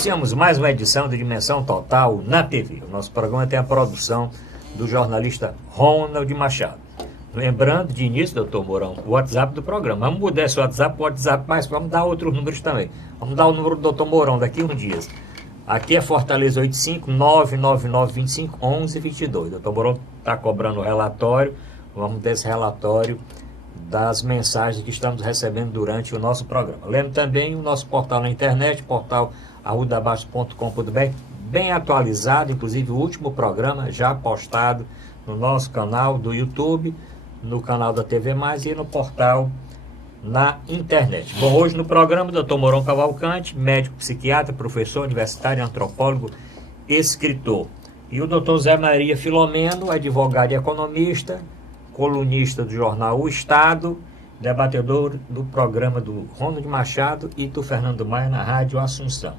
Iniciamos mais uma edição de Dimensão Total na TV. O nosso programa tem a produção do jornalista Ronald Machado. Lembrando de início, doutor Mourão, o WhatsApp do programa. Vamos mudar esse WhatsApp, mas vamos dar outros números também. Vamos dar o número do doutor Mourão daqui a uns dias. Aqui é Fortaleza 85-99925-1122. Doutor Mourão está cobrando o relatório. Vamos desse relatório das mensagens que estamos recebendo durante o nosso programa. Lembro também o nosso portal na internet, portal arrudabaixo.com.br, bem atualizado, inclusive o último programa já postado no nosso canal do YouTube, no canal da TV Mais e no portal na internet. Bom, hoje no programa, Dr. Mourão Cavalcante, médico psiquiatra, professor universitário, antropólogo, escritor. E o Dr. Zé Maria Filomeno, advogado e economista, colunista do jornal O Estado, debatedor do programa do Ronald Machado e do Fernando Maia na Rádio Assunção.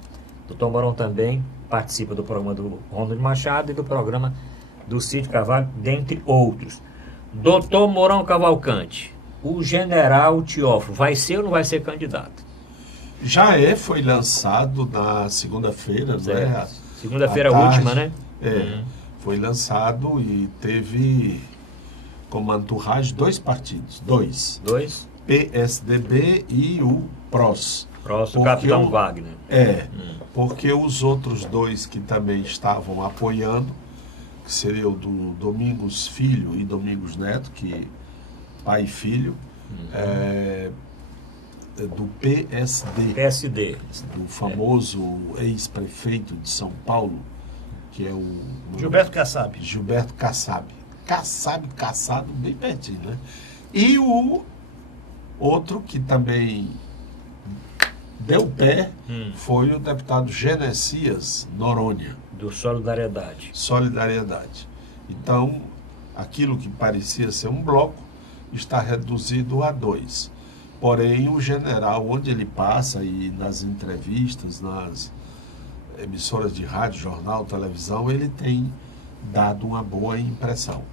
Dr. Mourão também participa do programa do Ronald Machado e do programa do Cid Carvalho, dentre outros. Dr. Mourão Cavalcante, o general Teófilo vai ser ou não vai ser candidato? Já foi lançado na segunda-feira, né? Segunda-feira última, né? Foi lançado e teve como entourage dois partidos. Dois? PSDB e o PROS. PROS, o Capitão Wagner. Porque os outros dois que também estavam apoiando, que seria o do Domingos Filho e Domingos Neto, que pai e filho, do PSD, do famoso ex-prefeito de São Paulo, que é o Gilberto Kassab. Kassab, bem pertinho, né? E o outro que também deu pé foi o deputado Genesias Noronha. Do Solidariedade. Então, aquilo que parecia ser um bloco está reduzido a dois. Porém, o general, onde ele passa e nas entrevistas, nas emissoras de rádio, jornal, televisão, ele tem dado uma boa impressão.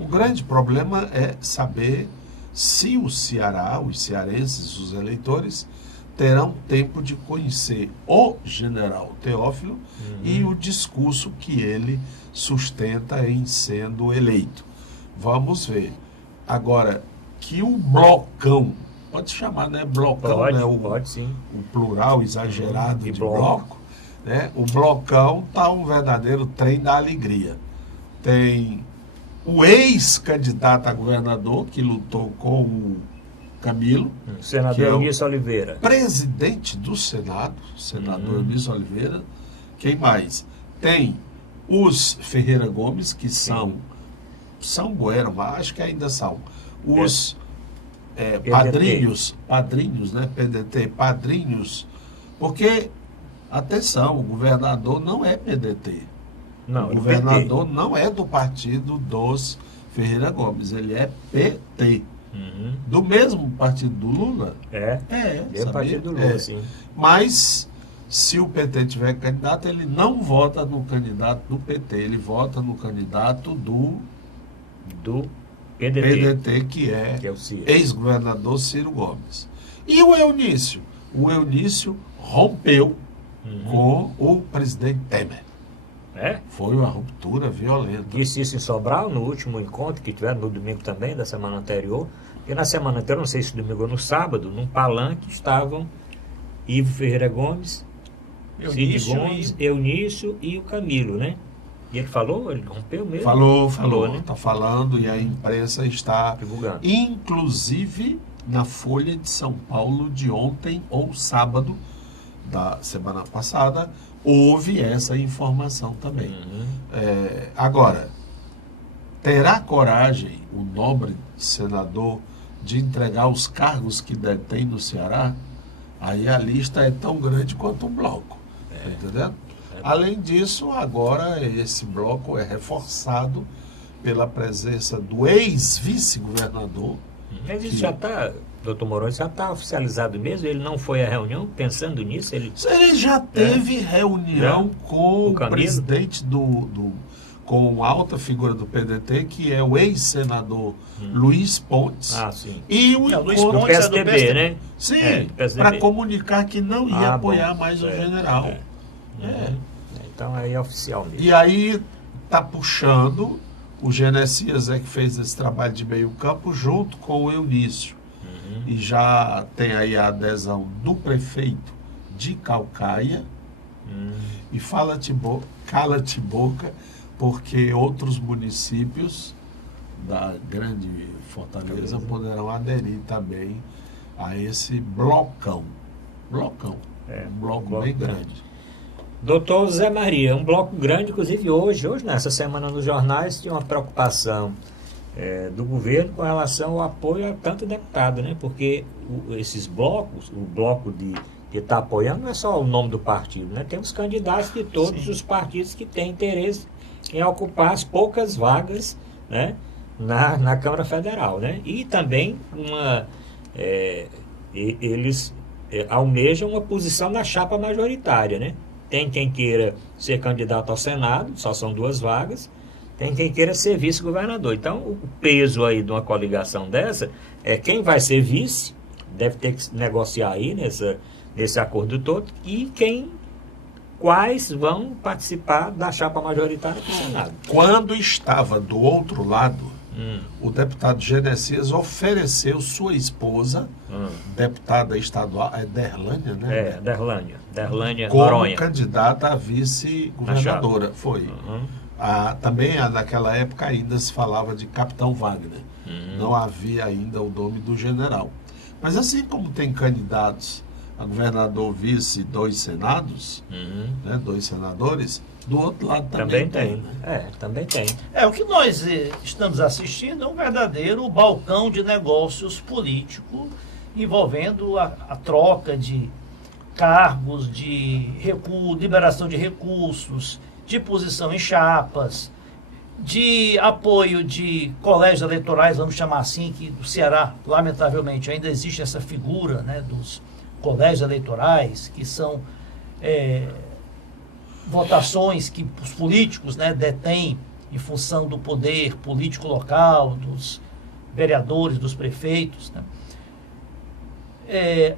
O grande problema é saber se o Ceará, os cearenses, os eleitores, terão tempo de conhecer o general Teófilo e o discurso que ele sustenta em sendo eleito. Vamos ver. Agora, que o blocão, pode chamar, né? Blocão, pode sim. O plural exagerado de bloco, né? O blocão está um verdadeiro trem da alegria. Tem o ex-candidato a governador, que lutou com o Camilo. Senador Eunício Oliveira. Presidente do Senado, senador Eunício Oliveira. Quem mais? Tem os Ferreira Gomes, que são eram, mas acho que ainda são. Os padrinhos, né? PDT, padrinhos. Porque, atenção, o governador não é PDT. Não, o governador não é do partido dos Ferreira Gomes, ele é PT. Do mesmo partido do Lula? É o partido do Lula, sim. Mas, se o PT tiver candidato, ele não vota no candidato do PT, ele vota no candidato do PDT, que é o ex-governador Ciro Gomes. E o Eunício? O Eunício rompeu com o presidente Temer. Foi uma ruptura violenta. Disse isso em Sobral, no último encontro que tiveram no domingo também, da semana anterior. E na semana anterior, não sei se domingo ou no sábado, num palanque estavam Ivo Ferreira Gomes, Cid Gomes, Eunício e o Camilo, né? E ele falou? Ele rompeu mesmo? Falou, né? Está falando e a imprensa está divulgando. Inclusive, na Folha de São Paulo de ontem ou sábado da semana passada, houve essa informação também. Agora, terá coragem o nobre senador de entregar os cargos que detém no Ceará? Aí a lista é tão grande quanto um bloco. Tá entendendo? Além disso, agora esse bloco é reforçado pela presença do ex-vice-governador. Mas isso já está, doutor Mourão, já está oficializado mesmo? Ele não foi à reunião pensando nisso? Ele já teve reunião com o presidente com a alta figura do PDT, que é o ex-senador Luiz Pontes. E o encontro do PSDB, né? Sim, para comunicar que não ia apoiar mais o general. Então aí é oficial mesmo. E aí está puxando, o Genesias é que fez esse trabalho de meio campo junto com o Eunício. E já tem aí a adesão do prefeito de Caucaia. E cala-te boca, porque outros municípios da grande Fortaleza poderão aderir também a esse blocão. Um bloco bem grande. Doutor Zé Maria, um bloco grande, inclusive hoje nessa semana nos jornais, tinha uma preocupação do governo com relação ao apoio a tanto deputado, né? Porque esses blocos, o bloco que está apoiando não é só o nome do partido, né? Tem os candidatos de todos os partidos que têm interesse em ocupar as poucas vagas, né? Na Câmara Federal, né? E também eles almejam uma posição na chapa majoritária, né? Tem quem queira ser candidato ao Senado, só são 2 vagas, tem quem queira ser vice-governador. Então, o peso aí de uma coligação dessa é quem vai ser vice, deve ter que negociar aí nesse acordo todo, e quais vão participar da chapa majoritária do Senado. Quando estava do outro lado, o deputado Genesias ofereceu sua esposa, deputada estadual, Derlânia, né? Derlânia como Noronha, candidata a vice-governadora. Foi. Também naquela época ainda se falava de Capitão Wagner. Não havia ainda o nome do general. Mas assim como tem candidatos a governador, vice, 2 senados, né, 2 senadores, do outro lado também tem. Né? Também tem. O que nós estamos assistindo é um verdadeiro balcão de negócios político envolvendo a troca de cargos, de liberação de recursos, de posição em chapas, de apoio de colégios eleitorais, vamos chamar assim, que do Ceará, lamentavelmente, ainda existe essa figura, né, dos colégios eleitorais, que são votações que os políticos, né, detêm em função do poder político local, dos vereadores, dos prefeitos, né?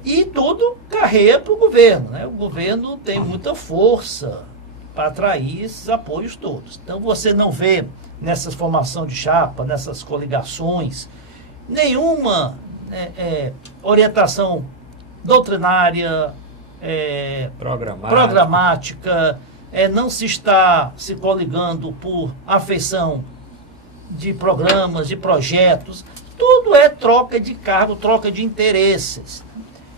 E tudo carrega para o governo, né? O governo tem muita força para atrair esses apoios todos. Então você não vê nessa formação de chapa, nessas coligações, nenhuma orientação doutrinária, programática, não se está se coligando por afeição de programas, de projetos, tudo é troca de cargo, troca de interesses.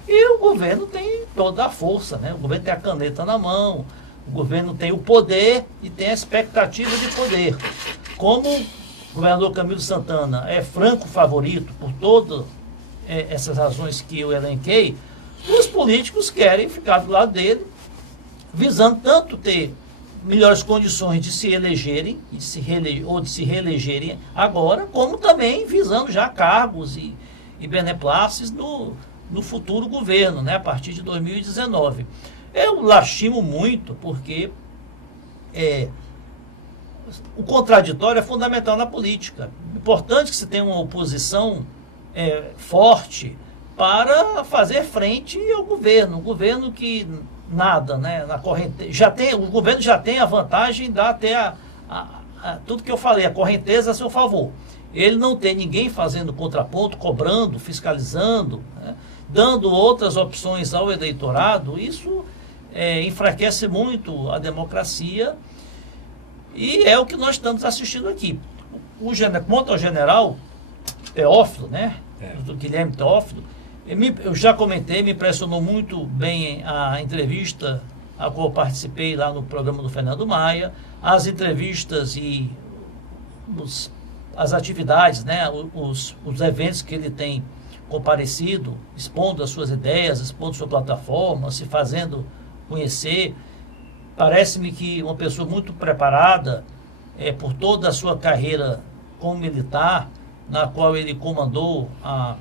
E o governo tem toda a força, né? O governo tem a caneta na mão, o governo tem o poder e tem a expectativa de poder. Como o governador Camilo Santana é franco favorito por todas essas razões que eu elenquei, os políticos querem ficar do lado dele, visando tanto ter melhores condições de se elegerem ou de se reelegerem agora, como também visando já cargos e beneplácitos no futuro governo, né, a partir de 2019. Eu lastimo muito porque o contraditório é fundamental na política. Importante que se tenha uma oposição forte para fazer frente ao governo. Um governo que nada, né, na corrente, o governo já tem a vantagem de dar até tudo que eu falei, a correnteza a seu favor. Ele não tem ninguém fazendo contraponto, cobrando, fiscalizando, né, dando outras opções ao eleitorado. Isso enfraquece muito a democracia e é o que nós estamos assistindo aqui. Quanto ao general Teófilo, né, do Guilherme Teófilo, eu já comentei, me impressionou muito bem a entrevista a qual eu participei lá no programa do Fernando Maia, as entrevistas e as atividades, né, os eventos que ele tem comparecido, expondo as suas ideias, expondo sua plataforma, se fazendo conhecer. Parece-me que uma pessoa muito preparada por toda a sua carreira como militar, na qual ele comandou a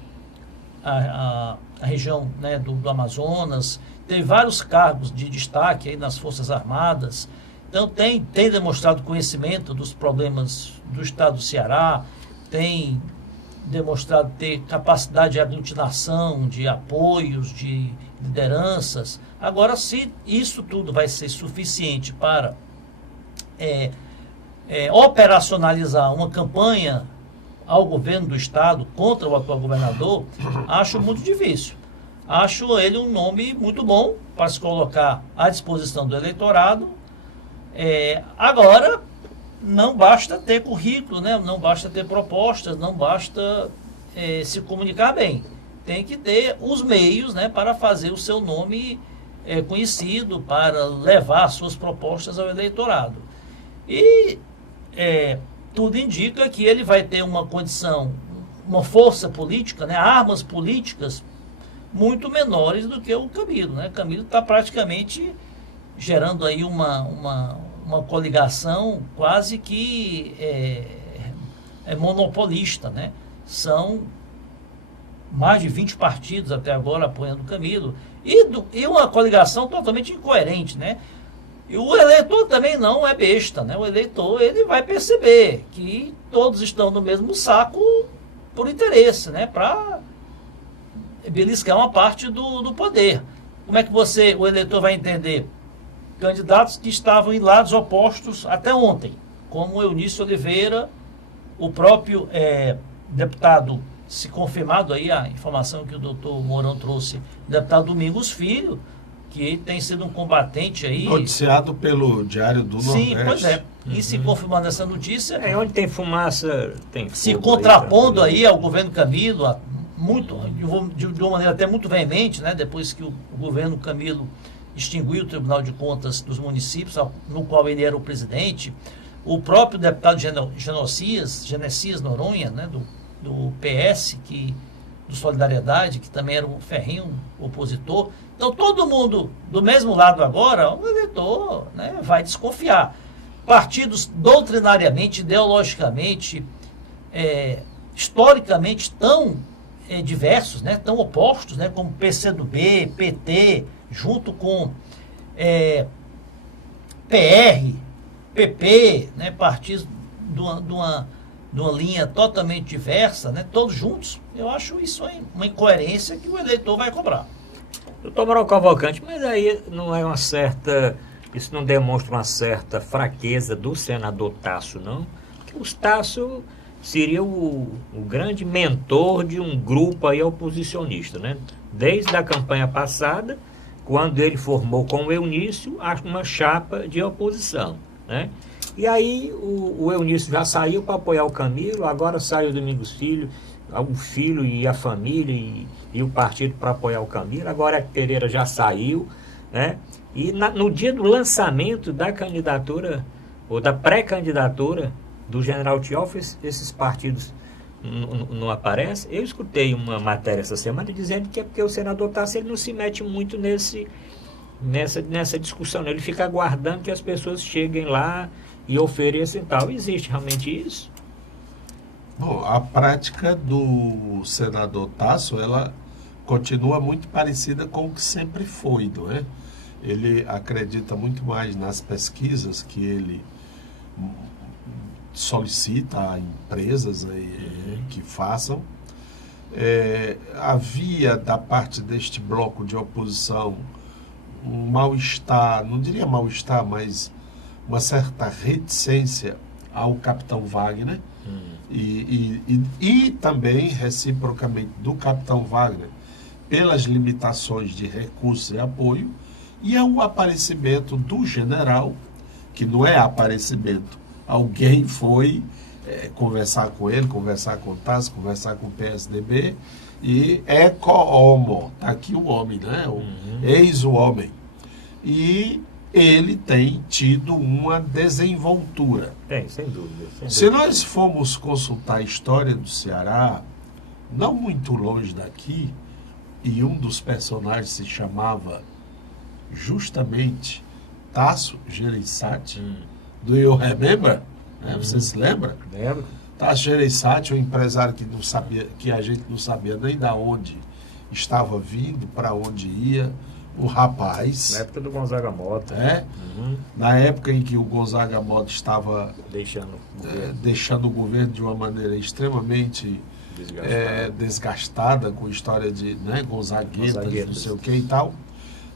região, né, do Amazonas, teve vários cargos de destaque aí nas Forças Armadas. Então tem demonstrado conhecimento dos problemas do estado do Ceará, tem demonstrado ter capacidade de aglutinação, de apoios, de lideranças. Agora, se isso tudo vai ser suficiente para operacionalizar uma campanha ao governo do Estado contra o atual governador, acho muito difícil. Acho ele um nome muito bom para se colocar à disposição do eleitorado. Agora, não basta ter currículo, né? Não basta ter propostas, não basta se comunicar bem. Tem que ter os meios, né, para fazer o seu nome conhecido, para levar suas propostas ao eleitorado. E tudo indica que ele vai ter uma condição, uma força política, né, armas políticas muito menores do que o Camilo, né? Camilo está praticamente gerando aí uma coligação quase que monopolista, né? São mais de 20 partidos até agora apoiando o Camilo e uma coligação totalmente incoerente, né? E o eleitor também não é besta, né? O eleitor, ele vai perceber que todos estão no mesmo saco por interesse, né? Para beliscar uma parte do poder. Como é que o eleitor vai entender? Candidatos que estavam em lados opostos até ontem, como Eunício Oliveira, o próprio deputado, se confirmado aí a informação que o doutor Mourão trouxe, deputado Domingos Filho, que tem sido um combatente aí. Noticiado pelo Diário do Nordeste. Sim, pois é. E se confirmando essa notícia. Onde tem fumaça, tem fogo. Se contrapondo aí ao governo Camilo, de uma maneira até muito veemente, né? Depois que o governo Camilo extinguiu o Tribunal de Contas dos municípios, no qual ele era o presidente, o próprio deputado Genesias Noronha, né, do PS, do Solidariedade, que também era um ferrenho opositor. Então, todo mundo do mesmo lado agora, o eleitor, né, vai desconfiar. Partidos doutrinariamente, ideologicamente, historicamente tão diversos, né, tão opostos, né, como PCdoB, PT, junto com PR, PP, né, partidos de uma linha totalmente diversa, né, todos juntos. Eu acho isso uma incoerência que o eleitor vai cobrar. Doutor Mourão Cavalcante, mas aí não é isso não demonstra uma certa fraqueza do senador Tasso, não? Porque o Tasso seria o grande mentor de um grupo aí oposicionista, né? Desde a campanha passada, quando ele formou com o Eunício uma chapa de oposição, né? E aí o Eunício já saiu para apoiar o Camilo, agora sai o Domingos Filho, o filho e a família e o partido para apoiar o Camilo, agora a Pereira já saiu, né? E no dia do lançamento da candidatura, ou da pré-candidatura do General Teófilo, esses partidos não aparecem. Eu escutei uma matéria essa semana dizendo que é porque o senador Tasso ele não se mete muito nessa discussão, né? Ele fica aguardando que as pessoas cheguem lá e ofereçam e tal. Existe realmente isso? Bom, a prática do senador Tasso, ela continua muito parecida com o que sempre foi, não é? Ele acredita muito mais nas pesquisas que ele solicita a empresas que façam. Havia da parte deste bloco de oposição um mal-estar, não diria mal-estar, mas uma certa reticência ao capitão Wagner e também reciprocamente do capitão Wagner pelas limitações de recursos e apoio, e é o aparecimento do general, que não é aparecimento, alguém foi conversar com ele, conversar com o Tasso, conversar com o PSDB, e homo, tá aqui o homem, né? Eis o homem. E ele tem tido uma desenvoltura. Tem, sem dúvida. Se nós formos consultar a história do Ceará, não muito longe daqui, e um dos personagens se chamava justamente Tasso Gereissati, do You Remember? Você se lembra? Lembro. Tasso Gereissati, um empresário que a gente não sabia nem de onde estava vindo, para onde ia, um rapaz. Na época do Gonzaga Mota. Na época em que o Gonzaga Mota estava deixando o governo de uma maneira extremamente desgastada com história de, né, Gonzagueta, Gonzagueta, não sei o que e tal.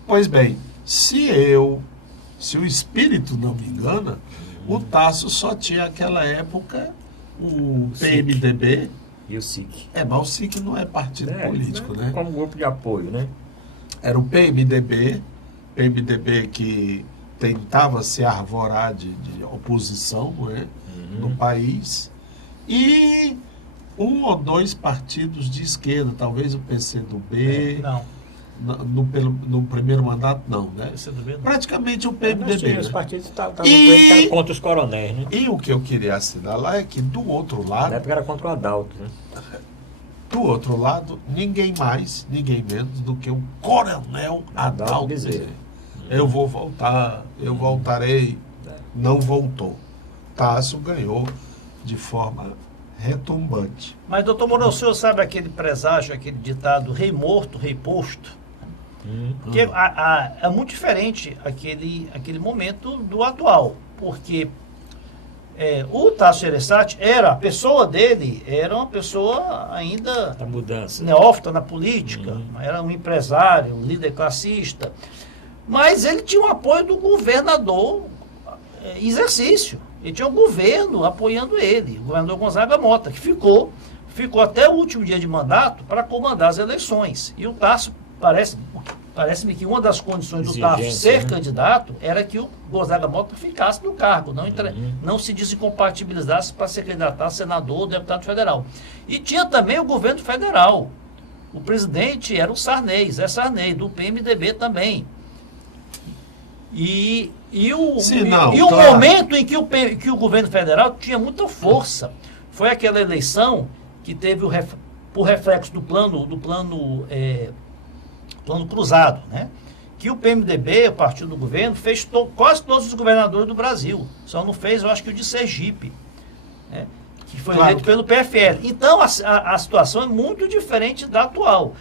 Pois bem, se o espírito não me engana, o Tasso só tinha naquela época o PMDB. E o SIC. Mas o SIC não é partido político, né? Como grupo de apoio, né? Era o PMDB que tentava se arvorar de oposição, né, no país, e um ou dois partidos de esquerda, talvez o PCdoB. Não. No primeiro mandato, não, né? PCdoB não. Praticamente o PMDB. Os Né? partidos estavam E- contra os coronéis, né? E o que eu queria assinalar é que do outro Na lado, época era contra o Adalto, né? ninguém mais, ninguém menos do que o Coronel Adalto Bezerra. Eu vou voltar, eu voltarei. Não voltou. Tasso ganhou de forma retumbante. Mas, doutor Mourão, o senhor sabe aquele presságio, aquele ditado, rei morto, rei posto? Porque é muito diferente aquele momento do atual, porque o Tasso Gereissati a pessoa dele era uma pessoa ainda A mudança. neófita na política, era um empresário, um líder classista, mas ele tinha o apoio do governador em exercício, ele tinha o governo apoiando ele, o governador Gonzaga Mota, que ficou até o último dia de mandato para comandar as eleições, e o Tasso Parece-me que uma das condições do Tasso ser candidato era que o Gonzaga Mota ficasse no cargo, não se desincompatibilizasse para se candidatar a senador ou deputado federal. E tinha também o governo federal. O presidente era o Sarney, Zé Sarney, do PMDB também. O momento em que o governo federal tinha muita força foi aquela eleição que teve por reflexo do plano cruzado, né? Que o PMDB, o partido do governo, fez quase todos os governadores do Brasil. Só não fez, eu acho que o de Sergipe, né? Que foi eleito pelo PFL. Então, a situação é muito diferente da atual.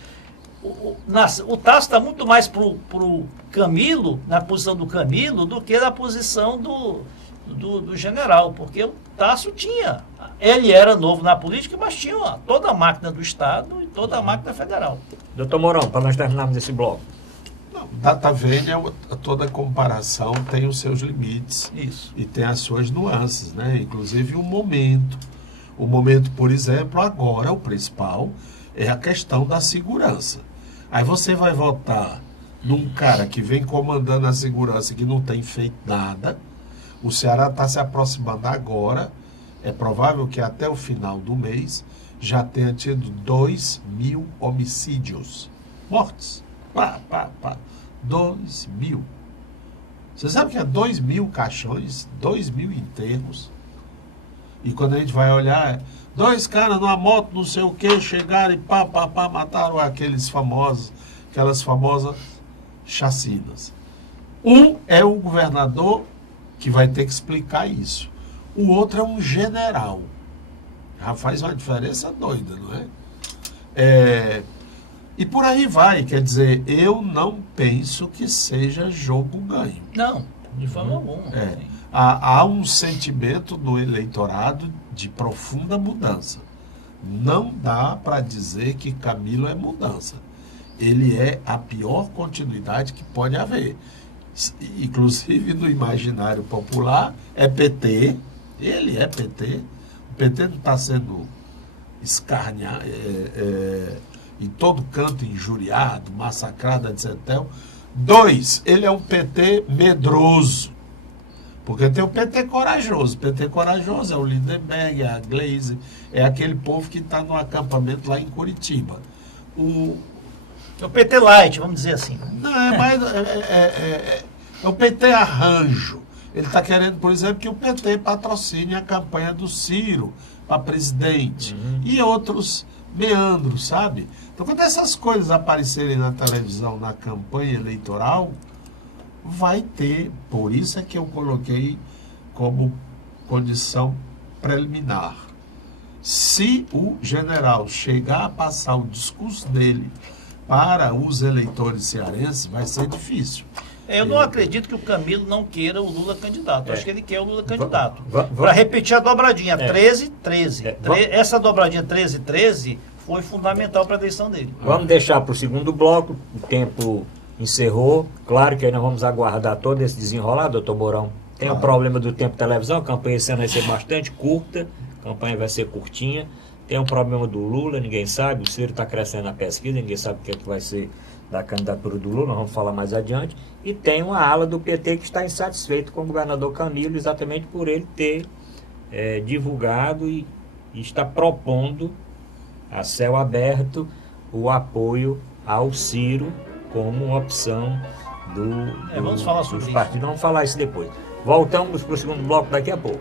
O Tasso está muito mais para o Camilo, na posição do Camilo, do que na posição do general, porque o Tasso ele era novo na política, mas tinha toda a máquina do Estado e toda a máquina federal. Doutor Mourão, para nós terminarmos esse bloco. Data velha, toda comparação tem os seus limites. Isso. E tem as suas nuances, né? Inclusive o momento. O momento, por exemplo, agora o principal é a questão da segurança. Aí você vai votar num cara que vem comandando a segurança que não tem feito nada. O Ceará está se aproximando agora. É provável que até o final do mês já tenha tido 2.000 homicídios. Mortes. 2.000. Você sabe que é 2.000 caixões, 2.000 enterros. E quando a gente vai olhar, 2 caras numa moto, não sei o que, chegaram e mataram aquelas famosas chacinas. Um é o governador que vai ter que explicar isso. O outro é um general. Já faz uma diferença doida, não é? E por aí vai. Quer dizer, eu não penso que seja jogo ganho. Não, de forma alguma. Há um sentimento do eleitorado de profunda mudança. Não dá para dizer que Camilo é mudança. Ele é a pior continuidade que pode haver. Inclusive no imaginário popular, é PT. Ele é PT. O PT não está sendo escarneado, em todo canto injuriado, massacrado, etc. 2, ele é um PT medroso. Porque tem o PT corajoso. O PT corajoso é o Lindenberg, é a Gleisi, é aquele povo que está no acampamento lá em Curitiba. É o PT light, vamos dizer assim. Não, é o PT arranjo. Ele está querendo, por exemplo, que o PT patrocine a campanha do Ciro para presidente. E outros meandros, sabe? Então, quando essas coisas aparecerem na televisão, na campanha eleitoral, vai ter. Por isso é que eu coloquei como condição preliminar. Se o general chegar a passar o discurso dele para os eleitores cearenses, vai ser difícil. Eu não acredito que o Camilo não queira o Lula candidato. Eu acho que ele quer o Lula candidato. Vamos Para repetir a dobradinha, 13-13. Vamos. Essa dobradinha 13-13 foi fundamental para a eleição dele. Vamos deixar para o segundo bloco, o tempo encerrou. Claro que aí nós vamos aguardar todo esse desenrolar, doutor Mourão. Tem o problema do tempo de televisão, a campanha esse ano vai ser bastante curta, a campanha vai ser curtinha. Tem um problema do Lula, ninguém sabe, o Ciro está crescendo na pesquisa, ninguém sabe o que é que vai ser da candidatura do Lula, nós vamos falar mais adiante. E tem uma ala do PT que está insatisfeito com o governador Camilo, exatamente por ele ter divulgado e está propondo a céu aberto o apoio ao Ciro como uma opção vamos falar sobre dos isso. partidos. Vamos falar isso depois. Voltamos para o segundo bloco daqui a pouco.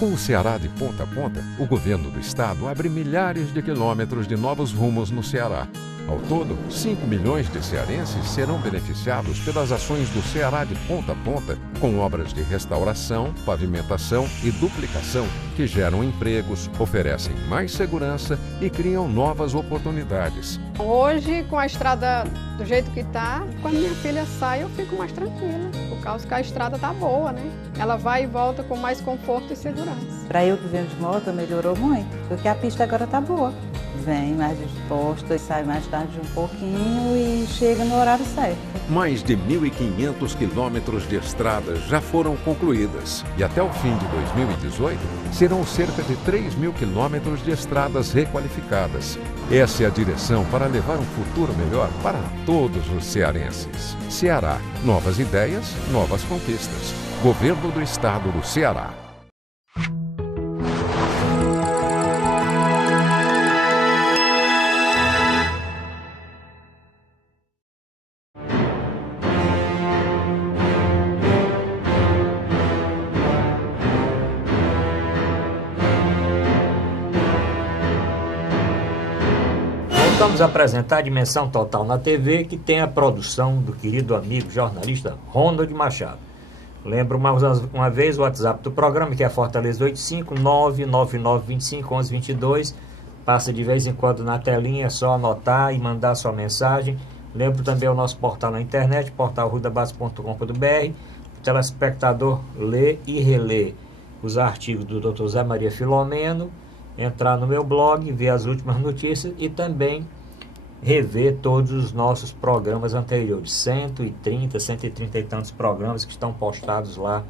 Com o Ceará de ponta a ponta, o governo do estado abre milhares de quilômetros de novos rumos no Ceará. Ao todo, 5 milhões de cearenses serão beneficiados pelas ações do Ceará de ponta a ponta, com obras de restauração, pavimentação e duplicação que geram empregos, oferecem mais segurança e criam novas oportunidades. Hoje, com a estrada do jeito que está, quando minha filha sai, eu fico mais tranquila, por causa que a estrada está boa, né? Ela vai e volta com mais conforto e segurança. Para eu que venho de moto, melhorou muito, porque a pista agora está boa. Vem mais disposta, sai mais tarde um pouquinho e chega no horário certo. Mais de 1.500 quilômetros de estradas já foram concluídas e até o fim de 2018 serão cerca de 3.000 quilômetros de estradas requalificadas. Essa é a direção para levar um futuro melhor para todos os cearenses. Ceará, novas ideias, novas conquistas. Governo do Estado do Ceará. Vamos apresentar a Dimensão Total na TV, que tem a produção do querido amigo jornalista Ronald Machado. Lembro uma vez o WhatsApp do programa, que é Fortaleza 85999251122. Passa de vez em quando na telinha, é só anotar e mandar sua mensagem. Lembro também o nosso portal na internet, portalrudabase.com.br. O telespectador lê e relê os artigos do Dr. Zé Maria Filomeno, entrar no meu blog, ver as últimas notícias e também rever todos os nossos programas anteriores, 130 e tantos programas que estão postados lá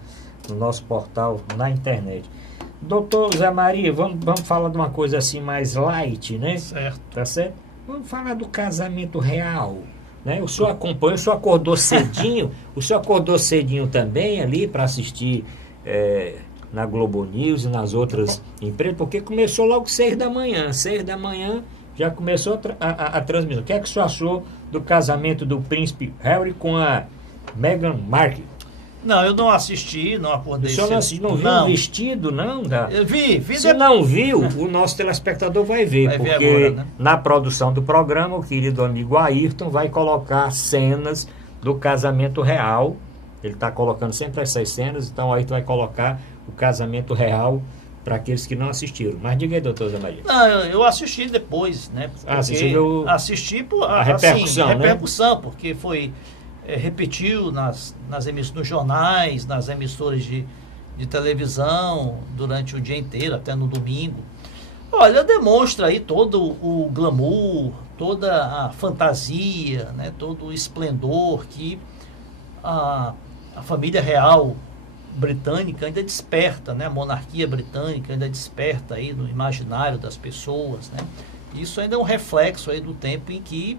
no nosso portal na internet. Doutor Zé Maria, vamos falar de uma coisa assim mais light, né? Certo. Tá certo? Vamos falar do casamento real, né? O senhor acompanha, o senhor acordou cedinho, o senhor acordou cedinho também ali para assistir na Globo News e nas outras empresas, porque começou logo 6 da manhã, já começou a transmissão. O que é que o senhor achou do casamento do príncipe Harry com a Meghan Markle? Não, eu não assisti, não acordei. O senhor não assistiu, não viu o vestido, não? Eu vi. Se não viu, o nosso telespectador vai ver, Vai ver porque agora, né? na produção do programa, o querido amigo Ayrton vai colocar cenas do casamento real. Ele está colocando sempre essas cenas, então o Ayrton vai colocar o casamento real para aqueles que não assistiram. Mas diga aí, doutor Zé Maria. Não, eu assisti depois, né? Assisti por a repercussão, assim, repercussão, porque foi repetiu nos jornais, nas emissoras de televisão durante o dia inteiro, até no domingo. Olha, demonstra aí todo o glamour, toda a fantasia, né? Todo o esplendor que a família real britânica ainda desperta, né? A monarquia britânica ainda desperta aí no imaginário das pessoas, né? Isso ainda é um reflexo aí do tempo em que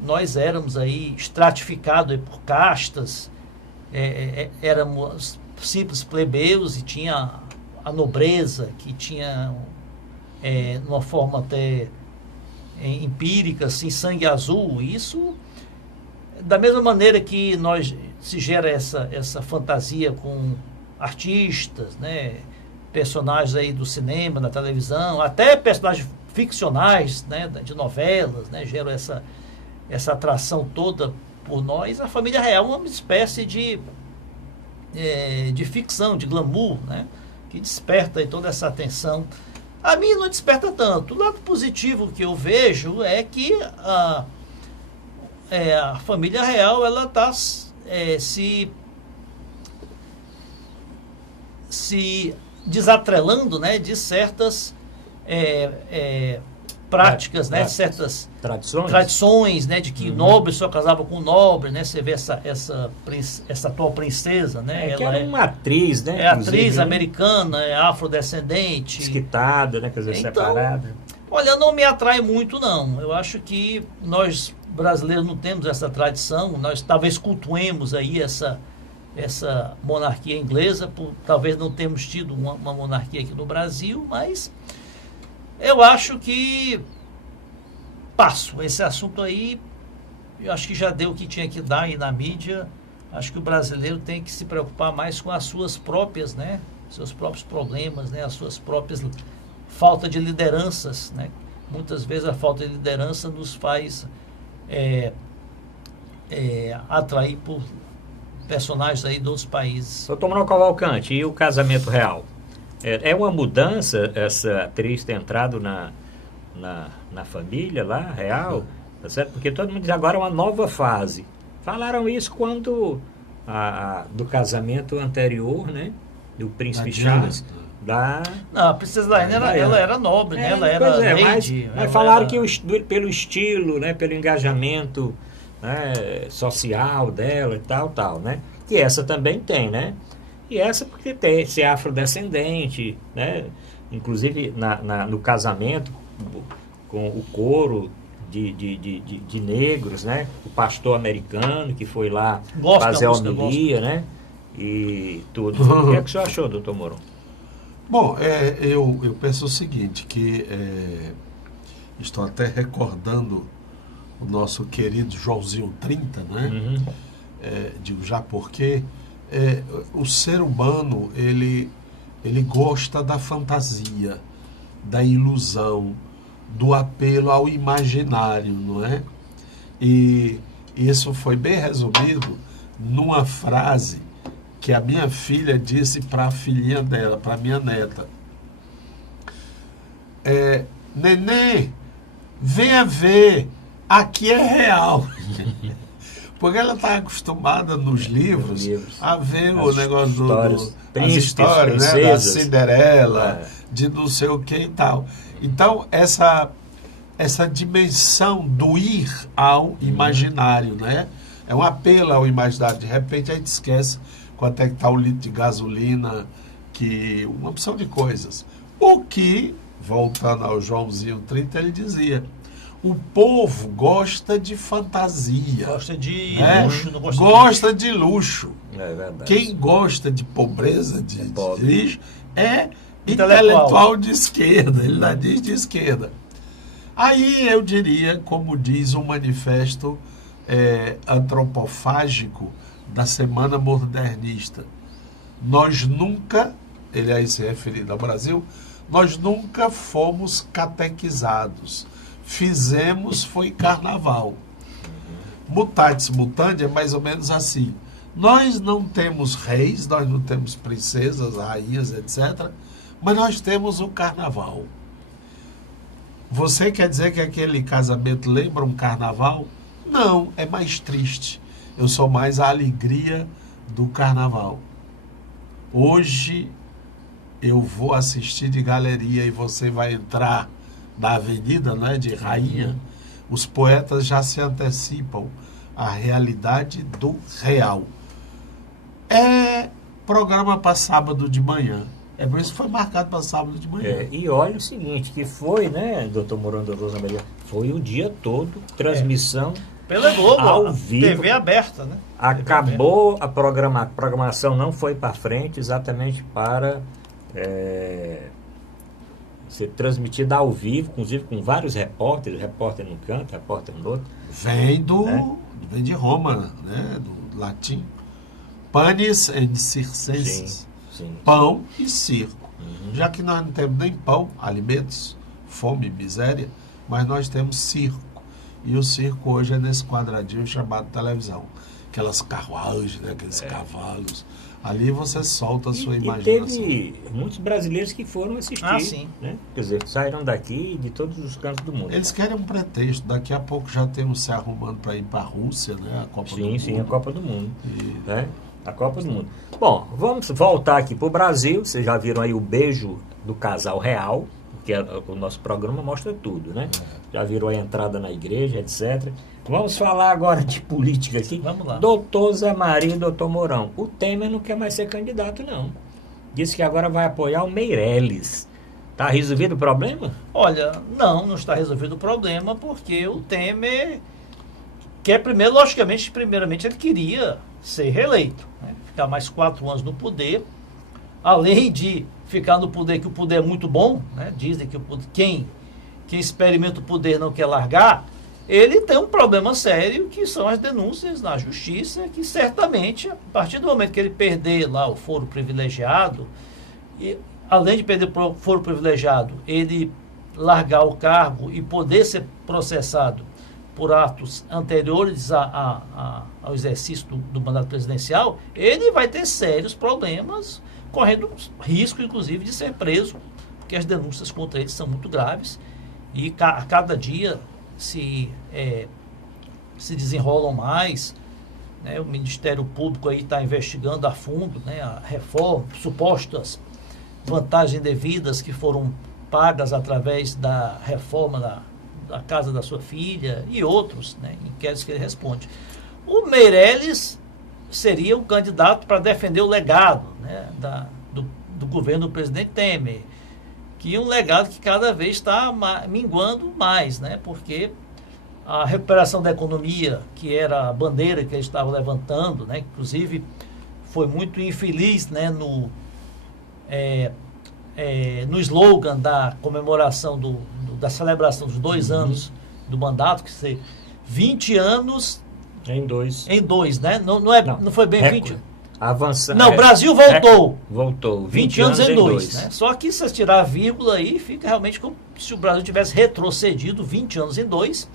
nós éramos aí estratificados aí por castas, éramos simples plebeus e tinha a nobreza que tinha uma forma até empírica, assim, sangue azul. Isso da mesma maneira que se gera essa fantasia com artistas, né, personagens aí do cinema, da televisão, até personagens ficcionais, né, de novelas, né, geram essa atração toda por nós. A família real é uma espécie de ficção, de glamour, né, que desperta aí toda essa atenção. A mim não desperta tanto. O lado positivo que eu vejo é que a família real ela está se desatrelando, né, de certas práticas, né, certas tradições, né, de que nobre só casava com nobre, né, você vê essa atual princesa, né, ela ela é uma atriz, né, é atriz americana, é afrodescendente, desquitada, né, quer dizer, separada. Olha, não me atrai muito, não. Eu acho que nós brasileiros não temos essa tradição. Nós talvez cultuemos aí essa monarquia inglesa, talvez não temos tido uma monarquia aqui no Brasil, mas eu acho que passo esse assunto aí. Eu acho que já deu o que tinha que dar aí na mídia. Acho que o brasileiro tem que se preocupar mais com as suas próprias, né, seus próprios problemas, né, as suas próprias falta de lideranças, né? Muitas vezes a falta de liderança nos faz atrair por personagens aí de outros países. Doutor Manuel Cavalcante, e o casamento real? É uma mudança essa atriz ter entrado na família lá, real? Tá certo? Porque todo mundo diz agora é uma nova fase. Falaram isso quando do casamento anterior, né? Do príncipe Charles. Não, a princesa Diana ela era nobre, né? Ela era lady. Mas falaram que pelo estilo, né? Pelo engajamento, né, social dela e tal, né? Que essa também tem, né? E essa porque tem esse afrodescendente, né? Inclusive no casamento com o coro de negros, né? O pastor americano que foi lá fazer a homilia, né? E tudo. O que é que o senhor achou, doutor Moron? Bom, eu penso o seguinte, que estou até recordando o nosso querido Joãozinho 30, né? Digo já porque o ser humano, ele gosta da fantasia, da ilusão, do apelo ao imaginário, não é? E isso foi bem resumido numa frase que a minha filha disse para a filhinha dela, para a minha neta. Nenê, venha ver, aqui é real. Porque ela está acostumada nos livros a ver o negócio as histórias, né, da Cinderela, de não sei o que e tal. Então, essa dimensão do ir ao imaginário, né? É um apelo ao imaginário. De repente, a gente esquece quanto é que está o litro de gasolina, que uma opção de coisas. O que, voltando ao Joãozinho 30, ele dizia, o povo gosta de fantasia. Gosta de luxo. Não gosta de luxo. É verdade. Quem gosta de pobreza, de lixo, é intelectual de esquerda. Ele lá diz de esquerda. Aí eu diria, como diz um manifesto antropofágico da Semana Modernista, nós nunca, ele aí se referindo ao Brasil, nós nunca fomos catequizados. Fizemos foi carnaval. Mutatis mutandi é mais ou menos assim. Nós não temos reis, nós não temos princesas, rainhas, etc. Mas nós temos o carnaval. Você quer dizer que aquele casamento lembra um carnaval? Não, é mais triste. Eu sou mais a alegria do carnaval. Hoje eu vou assistir de galeria e você vai entrar na avenida, né, de Rainha. Os poetas já se antecipam à realidade do real. É programa para sábado de manhã. É por isso que foi marcado para sábado de manhã. E olha o seguinte, que foi, né, doutor Morando da Rosa Maria, foi o dia todo, transmissão pela Globo, ao vivo. TV aberta, né? Acabou a programação, não foi para frente, exatamente para ser transmitida ao vivo, inclusive com vários repórteres, repórter num canto, repórter no outro. Vem de Roma, né, do latim. Panis et circenses. Sim. Pão e circo. Já que nós não temos nem pão, alimentos fome e miséria, mas nós temos circo. E o circo hoje é nesse quadradinho chamado televisão. Aquelas carruagens, né? Aqueles cavalos. Ali você solta a sua imaginação. E teve muitos brasileiros que foram assistir. Sim. Né? Quer dizer, saíram daqui de todos os cantos do mundo. Eles querem um pretexto. Daqui a pouco já temos se arrumando para ir para a Rússia, né? A Copa do Mundo. Sim, a Copa do Mundo. E... Né? A Copa do Mundo. Bom, vamos voltar aqui para o Brasil. Vocês já viram aí o beijo do casal real, porque o nosso programa mostra tudo, né? Já viram a entrada na igreja, etc. Vamos falar agora de política aqui. Vamos lá. Doutor Zé Maria e doutor Mourão. O Temer não quer mais ser candidato, não. Disse que agora vai apoiar o Meirelles. Está resolvido o problema? Olha, não está resolvido o problema, porque o Temer quer primeiramente ele queria ser reeleito, né? Ficar mais 4 anos no poder, além de ficar no poder, que o poder é muito bom, né? Dizem que quem experimenta o poder não quer largar. Ele tem um problema sério, que são as denúncias na justiça, que certamente, a partir do momento que ele perder lá o foro privilegiado, e além de perder o foro privilegiado, ele largar o cargo e poder ser processado por atos anteriores ao exercício do mandato presidencial, ele vai ter sérios problemas, correndo risco, inclusive, de ser preso, porque as denúncias contra ele são muito graves, e a cada dia se desenrolam mais, né? O Ministério Público aí está investigando a fundo, né, a reforma, supostas vantagens indevidas que foram pagas através da reforma da casa da sua filha e outros, né, inquéritos que ele responde. O Meirelles seria um candidato para defender o legado, né, do governo do presidente Temer, que é um legado que cada vez está minguando mais, né? Porque a recuperação da economia, que era a bandeira que eles estavam levantando, né? Inclusive foi muito infeliz, né? No slogan da comemoração da celebração dos 2 anos do mandato, que ser 20 anos em dois, né? Não foi bem recorde. 20. Avançando. Não, o Brasil voltou. Voltou. 20 anos em 2. Né? Só que se você tirar a vírgula aí, fica realmente como se o Brasil tivesse retrocedido 20 anos em 2.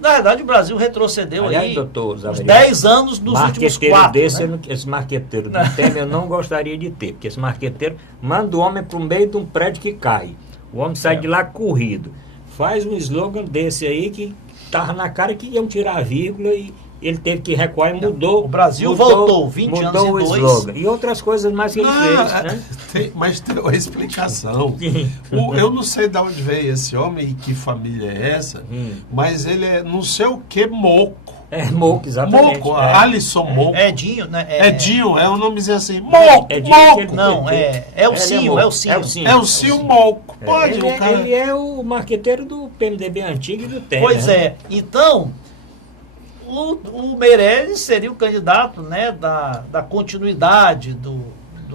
Na verdade, o Brasil retrocedeu. Aliás, aí doutor, uns 10 anos nos últimos 4. Desse, né? Esse marqueteiro do Temer eu não gostaria de ter, porque esse marqueteiro manda o homem para o meio de um prédio que cai. O homem sai de lá corrido. Faz um slogan desse aí que estava na cara que iam tirar a vírgula e ele teve que recuar e mudou. O Brasil voltou 20 anos em 2. Slogan. E outras coisas mais que ele fez. Né? Mas tem uma explicação. Eu não sei de onde veio esse homem e que família é essa, mas ele é não sei o que Moco. É Moco, exatamente. Moco, Alisson Moco. Edinho, né? Edinho, é o nomezinho assim. Moco, Moco. Não, é o Cinho. É o Cinho Moco. Pode, ele é o marqueteiro do PMDB antigo e do Temer. Pois é. Então, o Meirelles seria o candidato, né, da continuidade do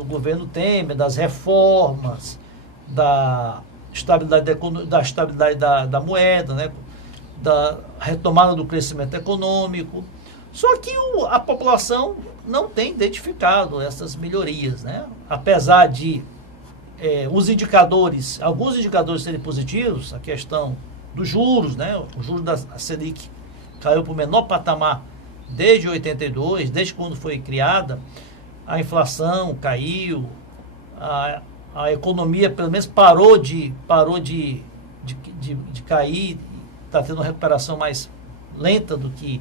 governo Temer, das reformas, da estabilidade da moeda, né, da retomada do crescimento econômico. Só que a população não tem identificado essas melhorias, né? Apesar de alguns indicadores serem positivos, a questão dos juros, né, o juro da Selic caiu para o menor patamar desde 82, desde quando foi criada, a inflação caiu, a economia pelo menos parou de cair, está tendo uma recuperação mais lenta do que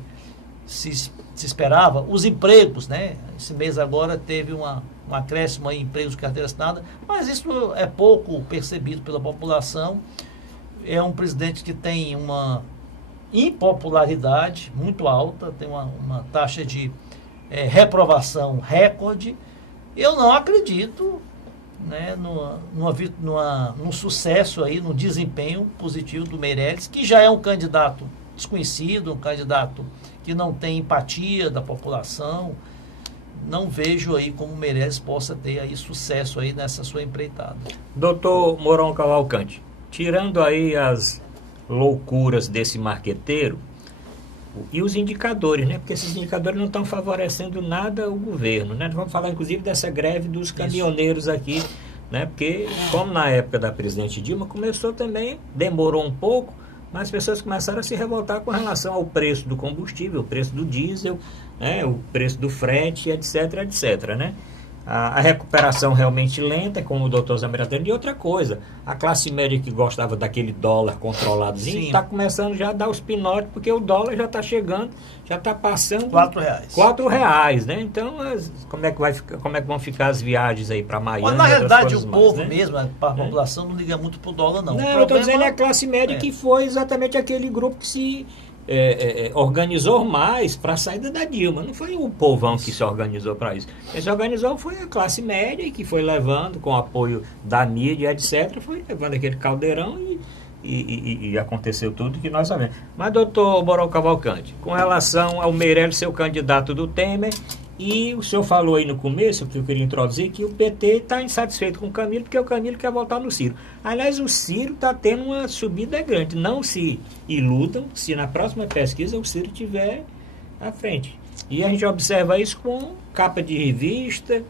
se esperava. Os empregos, né? Esse mês agora teve um acréscimo em empregos de carteira assinada, mas isso é pouco percebido pela população. É um presidente que tem uma impopularidade muito alta, tem uma taxa de reprovação recorde. Eu não acredito, né, num sucesso aí, no desempenho positivo do Meirelles, que já é um candidato desconhecido, um candidato que não tem empatia da população. Não vejo aí como o Meirelles possa ter aí sucesso aí nessa sua empreitada. Doutor Mourão Cavalcante, tirando aí as loucuras desse marqueteiro e os indicadores, né? Porque esses indicadores não estão favorecendo nada o governo, né? Vamos falar inclusive dessa greve dos caminhoneiros aqui né? Porque, como na época da presidente Dilma, começou também, demorou um pouco, mas as pessoas começaram a se revoltar com relação ao preço do combustível, o preço do diesel, né? O preço do frete, etc, etc, né? A recuperação realmente lenta, como o doutor Zé Maria e outra coisa, a classe média que gostava daquele dólar controladozinho está começando já a dar os pinotes, porque o dólar já está chegando, já está passando R$4, né? Então, como é que vão ficar as viagens aí para Miami? Mas na realidade o mais, povo né? mesmo, a população não liga muito pro dólar, não. Não, eu estou dizendo a classe média que foi exatamente aquele grupo que se organizou mais para a saída da Dilma. Não foi o povão que se organizou para isso. Quem se organizou foi a classe média e que foi levando, com o apoio da mídia, etc., foi levando aquele caldeirão e aconteceu tudo que nós sabemos. Mas, doutor Borol Cavalcante, com relação ao Meirelles ser o candidato do Temer, e o senhor falou aí no começo, que eu queria introduzir, que o PT está insatisfeito com o Camilo, porque o Camilo quer votar no Ciro. Aliás, o Ciro está tendo uma subida grande. Não se iludam se na próxima pesquisa o Ciro estiver à frente. E a gente observa isso com capa de revista.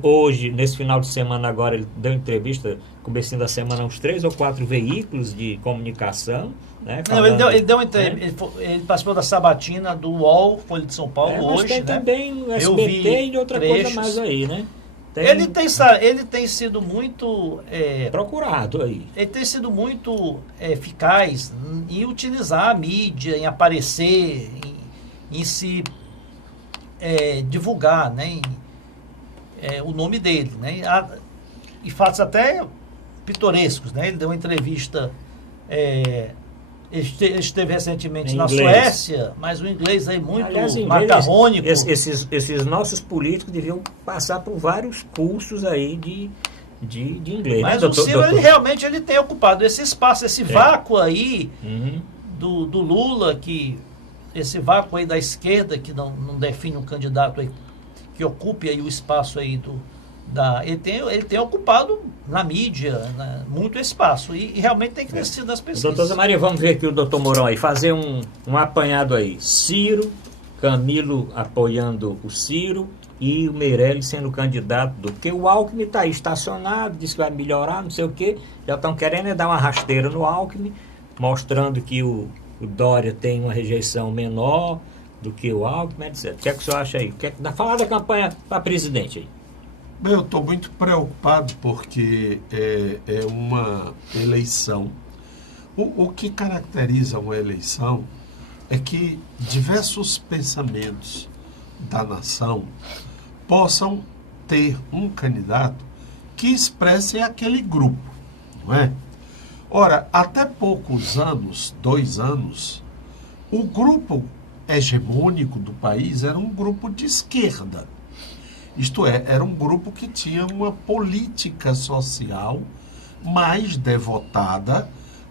Hoje, nesse final de semana agora, ele deu entrevista, começando da semana, uns 3 ou 4 veículos de comunicação. Né, falando, não, ele deu ele participou da sabatina do UOL, Folha de São Paulo, hoje, tem, né? Também no SBT e outra coisa mais aí, né? Ele tem sido muito procurado aí. Ele tem sido muito eficaz em utilizar a mídia, em aparecer, em se divulgar, né? O nome dele, né? E fatos até pitorescos, né? Ele deu uma entrevista. Ele esteve recentemente na Suécia, mas o inglês aí muito macarrônico. Esses nossos políticos deviam passar por vários cursos aí de inglês. Mas né, o Ciro, ele realmente tem ocupado esse espaço, esse vácuo aí do Lula, esse vácuo aí da esquerda, que não define um candidato aí, que ocupe aí o espaço aí ele tem ocupado na mídia, né, muito espaço e realmente tem crescido nas pesquisas. Doutor Zé Maria, vamos ver aqui o doutor Mourão aí, fazer um apanhado aí. Ciro, Camilo apoiando o Ciro e o Meirelles sendo candidato porque o Alckmin está aí estacionado, disse que vai melhorar, não sei o quê, já estão querendo dar uma rasteira no Alckmin, mostrando que o Dória tem uma rejeição menor do que o Alckmin, etc. O que é que o senhor acha aí? Falar da campanha para presidente aí. Bem, eu estou muito preocupado porque é uma eleição. O que caracteriza uma eleição é que diversos pensamentos da nação possam ter um candidato que expresse aquele grupo, não é? Ora, até poucos anos, 2 anos, o grupo hegemônico do país era um grupo de esquerda. Isto é, era um grupo que tinha uma política social mais devotada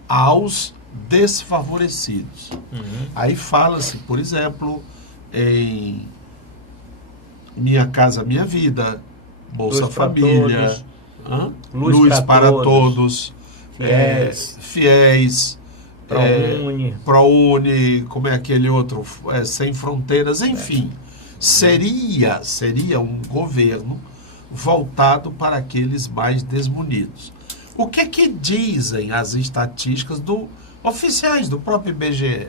aos desfavorecidos. Aí fala-se, por exemplo, em Minha Casa Minha Vida, Bolsa Família, Luz para Todos, Fiéis, ProUni, como é aquele outro, Sem Fronteiras, enfim. Seria um governo voltado para aqueles mais desmunidos. O que dizem as estatísticas oficiais do próprio IBGE?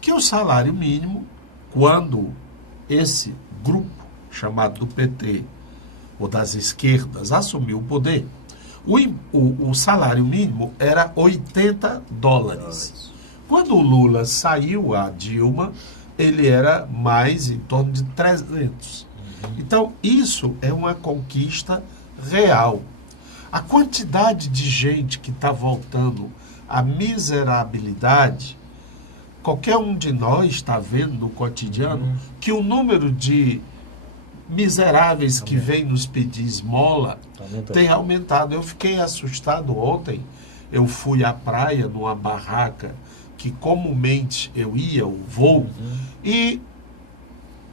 Que o salário mínimo, quando esse grupo chamado do PT ou das esquerdas assumiu o poder, o salário mínimo era $80. Quando o Lula saiu, a Dilma, ele era mais em torno de 300. Então, isso é uma conquista real. A quantidade de gente que está voltando à miserabilidade, qualquer um de nós está vendo no cotidiano que o número de miseráveis que vem nos pedir esmola tem aumentado. Eu fiquei assustado ontem, eu fui à praia numa barraca que comumente eu vou, e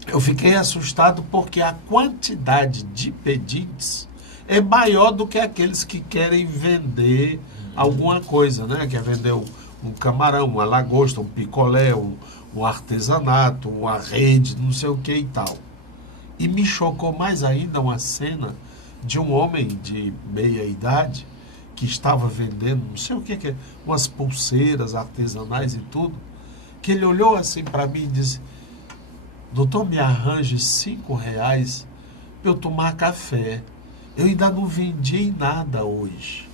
eu fiquei assustado porque a quantidade de pedintes é maior do que aqueles que querem vender alguma coisa, né? Quer vender um camarão, uma lagosta, um picolé, um artesanato, uma rede, não sei o que e tal. E me chocou mais ainda uma cena de um homem de meia idade que estava vendendo, não sei o que é, umas pulseiras artesanais e tudo, que ele olhou assim para mim e disse: doutor, me arranje R$5 para eu tomar café. Eu ainda não vendi nada hoje.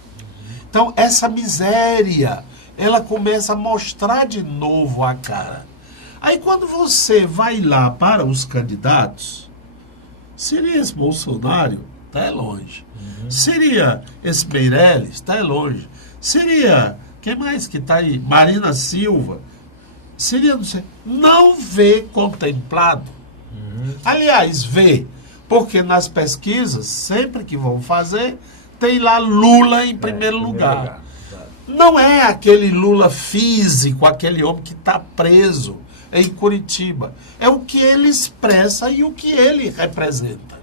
Então, essa miséria, ela começa a mostrar de novo a cara. Aí, quando você vai lá para os candidatos, seria esse Bolsonaro? Está longe. Seria esse Meirelles? Está longe. Seria, quem mais que está aí? Marina Silva. Seria, não sei. Não vê contemplado. Aliás, vê. Porque nas pesquisas, sempre que vão fazer, tem lá Lula em primeiro lugar. Não é aquele Lula físico, aquele homem que está preso em Curitiba. É o que ele expressa e o que ele representa.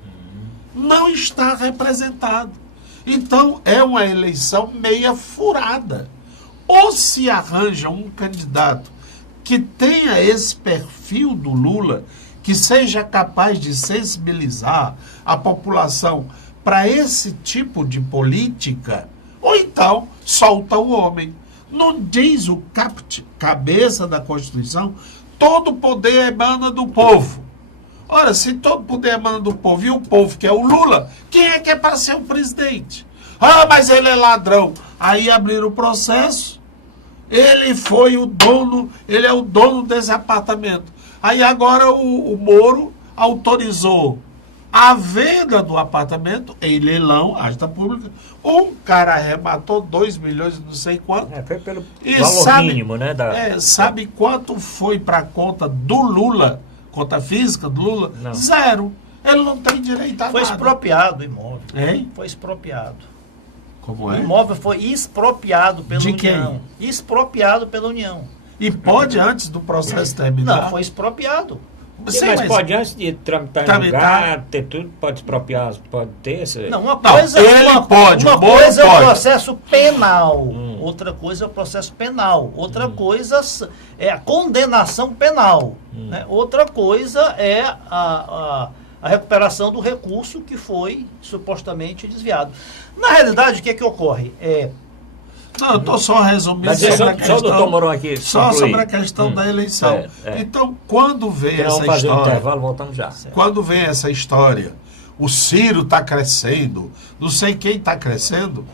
Não está representado. Então, é uma eleição meia furada. Ou se arranja um candidato que tenha esse perfil do Lula, que seja capaz de sensibilizar a população para esse tipo de política, ou então solta o homem. Não diz o cabeça da Constituição, todo poder emana do povo. Ora, se todo poder emana do povo e o povo que é o Lula, quem é que é para ser o presidente? Ah, mas ele é ladrão. Aí abriram o processo, ele foi o dono, ele é o dono desse apartamento. Aí agora o Moro autorizou a venda do apartamento em leilão, agita pública. Um cara arrematou 2 milhões, não sei quanto. Foi pelo e valor sabe, mínimo, né? Sabe quanto foi para a conta do Lula, conta física do Lula? Não. 0. Ele não tem direito a Foi nada. expropriado o imóvel. Hein? Foi expropriado. Como O é? imóvel foi expropriado pela De União. Expropriado pela União. E pode, antes do processo terminar? Não, foi expropriado. Sim, mas pode, antes de tramitar em lugar, ter tudo, pode expropriar, pode ter esse... Não, uma coisa, ele pode, uma o Moro coisa é o pode. processo penal, outra coisa é o processo penal, outra coisa é a condenação penal, né? Outra coisa é a recuperação do recurso que foi supostamente desviado. Na realidade, o que é que ocorre? Não, eu estou só resumindo Mas sobre só a questão, o doutor Mourão aqui só concluir. sobre a questão da eleição. Então, quando vem Então, essa vamos fazer um história, intervalo, voltamos já. quando vem essa história, o Ciro está crescendo, não sei quem está crescendo,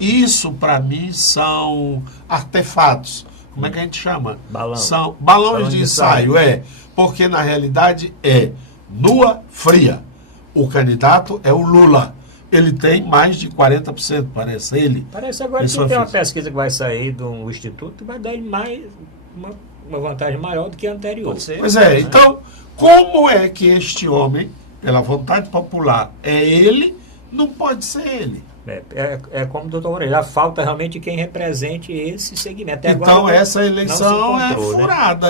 isso para mim são artefatos. Como é que a gente chama? Balão. São balões de ensaio, porque na realidade é nua fria. O candidato é o Lula. Ele tem mais de 40%, parece ele. Parece agora que tem uma pesquisa que vai sair do Instituto que vai dar ele mais uma vantagem maior do que a anterior. Pode ser. Pois é, então, como é que este homem, pela vontade popular, é ele, não pode ser ele? É como o doutor Moreira, já falta realmente quem represente esse segmento. Até Então, agora, essa eleição não se encontrou, é furada,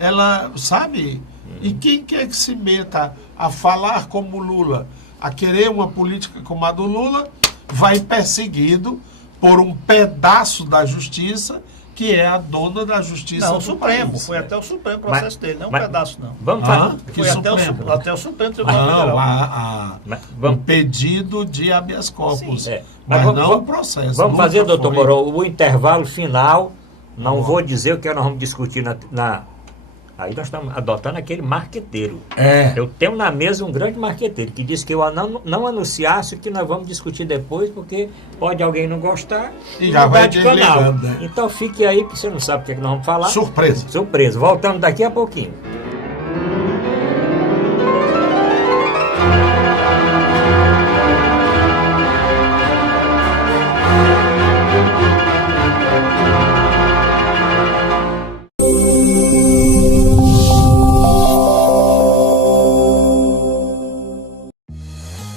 ela sabe? E quem quer que se meta a falar como Lula, a querer uma política como a do Lula, vai perseguido por um pedaço da justiça, que é a dona da justiça. Não, o do Supremo. país. Foi até o Supremo o processo dele, não um mas- pedaço, não. Vamos Ah, fazer. que Foi Supremo? até o Supremo Tribunal Não, Federal. Mas o vamos, pedido de habeas corpus. Sim, Mas vamos- não o processo. vamos Nunca fazer, doutor foi. Mourão, o intervalo final. Não vou dizer o que nós vamos discutir Aí nós estamos adotando aquele marqueteiro. Eu tenho na mesa um grande marqueteiro que disse que eu não anunciasse o que nós vamos discutir depois, porque pode alguém não gostar E já mudar vai de canal. desligando, né? Então fique aí, porque você não sabe o que, é que nós vamos falar. Surpresa. Surpresa. Voltamos daqui a pouquinho.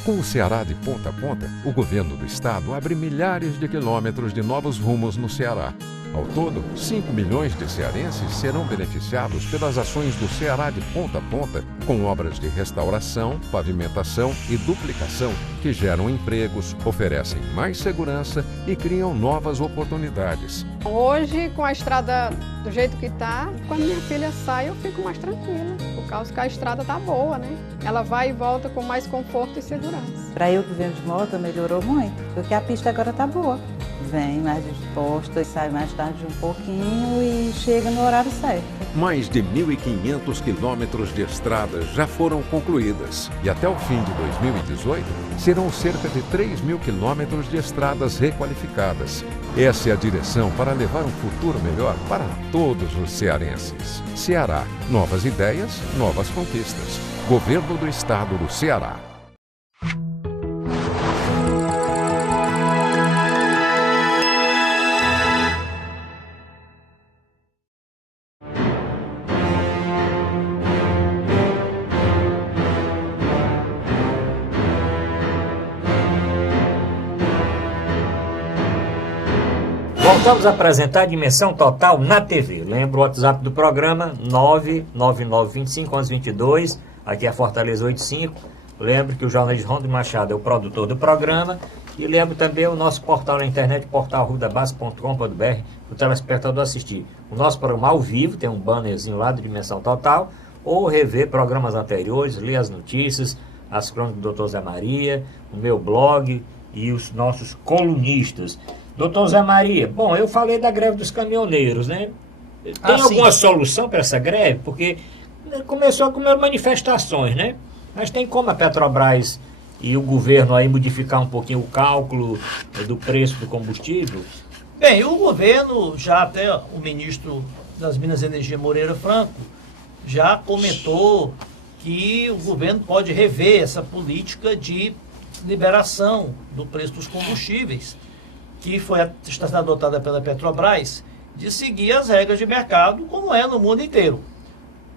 Com o Ceará de ponta a ponta, o governo do estado abre milhares de quilômetros de novos rumos no Ceará. Ao todo, 5 milhões de cearenses serão beneficiados pelas ações do Ceará de ponta a ponta, com obras de restauração, pavimentação e duplicação que geram empregos, oferecem mais segurança e criam novas oportunidades. Hoje, com a estrada do jeito que está, quando minha filha sai, eu fico mais tranquila. causa que a estrada tá boa, né? Ela vai e volta com mais conforto e segurança. Para eu que venho de moto, melhorou muito, porque a pista agora tá boa. Vem mais disposta, sai mais tarde um pouquinho e chega no horário certo. Mais de 1.500 quilômetros de estradas já foram concluídas e até o fim de 2018 serão cerca de 3.000 quilômetros de estradas requalificadas. Essa é a direção para levar um futuro melhor para todos os cearenses. Ceará, novas ideias, novas conquistas. Governo do Estado do Ceará. Voltamos a apresentar a Dimensão Total na TV. Lembra o WhatsApp do programa, 999251122, aqui é Fortaleza 85. Lembro que o jornalista Rondo Machado é o produtor do programa. E lembro também o nosso portal na internet, portalrudabase.com.br, o telespectador assistir o nosso programa ao vivo, tem um bannerzinho lá do Dimensão Total, ou rever programas anteriores, ler as notícias, as crônicas do Dr. Zé Maria, o meu blog e os nossos colunistas. Doutor Zé Maria, bom, eu falei da greve dos caminhoneiros, né? Tem alguma solução para essa greve? Porque começou com manifestações, né? Mas tem como a Petrobras e o governo aí modificar um pouquinho o cálculo do preço do combustível? Bem, o governo, já até o ministro das Minas e Energia, Moreira Franco, já comentou que o governo pode rever essa política de liberação do preço dos combustíveis, que está sendo adotada pela Petrobras, de seguir as regras de mercado como é no mundo inteiro.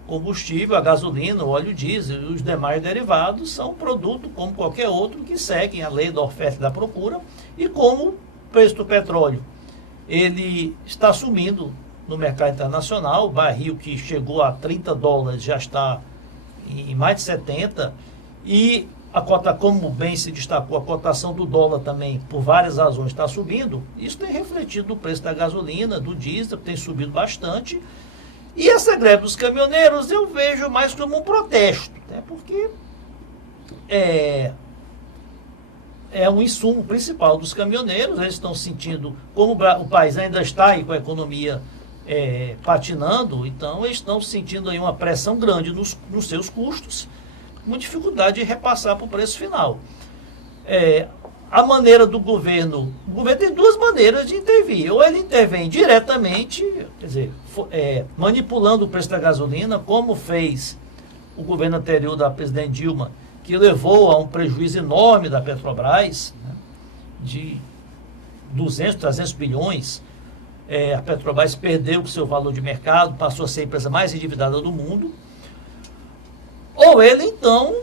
Combustível, a gasolina, o óleo diesel e os demais derivados são produto como qualquer outro que seguem a lei da oferta e da procura, e como o preço do petróleo ele está sumindo no mercado internacional, o barril que chegou a $30 já está em mais de 70, e a cota, como bem se destacou, a cotação do dólar também, por várias razões, está subindo. Isso tem refletido no preço da gasolina, do diesel, que tem subido bastante. E essa greve dos caminhoneiros eu vejo mais como um protesto, né? Porque é um insumo principal dos caminhoneiros. Eles estão sentindo, como o país ainda está aí com a economia patinando, então eles estão sentindo aí uma pressão grande nos seus custos, uma dificuldade de repassar para o preço final. A maneira do governo, o governo tem duas maneiras de intervir. Ou ele intervém diretamente, quer dizer, manipulando o preço da gasolina, como fez o governo anterior da presidente Dilma, que levou a um prejuízo enorme da Petrobras, né, de 200, 300 bilhões. A Petrobras perdeu o seu valor de mercado, passou a ser a empresa mais endividada do mundo. Ou ele, então,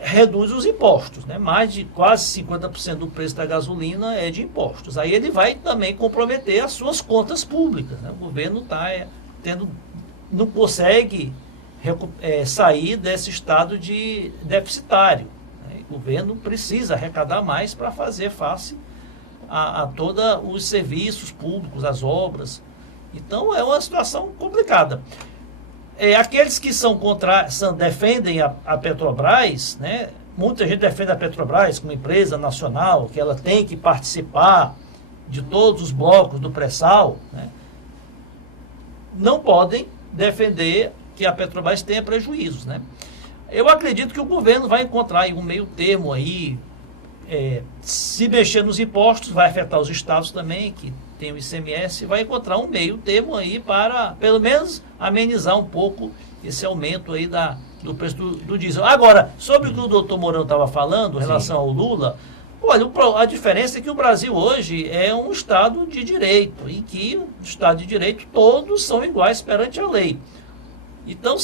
reduz os impostos, né? Mais de quase 50% do preço da gasolina é de impostos. Aí ele vai também comprometer as suas contas públicas, né? O governo não consegue sair desse estado de deficitário, né? O governo precisa arrecadar mais para fazer face a todos os serviços públicos, as obras. Então é uma situação complicada. Aqueles que defendem a Petrobras, né? Muita gente defende a Petrobras como empresa nacional, que ela tem que participar de todos os blocos do pré-sal, né? Não podem defender que a Petrobras tenha prejuízos, né? Eu acredito que o governo vai encontrar um meio termo aí, se mexer nos impostos, vai afetar os estados também, que tem o ICMS, vai encontrar um meio termo aí para, pelo menos, amenizar um pouco esse aumento aí do preço do diesel. Agora, sobre o que o doutor Mourão estava falando, em relação ao Lula, olha, a diferença é que o Brasil hoje é um Estado de direito, em que no Estado de direito todos são iguais perante a lei. Então,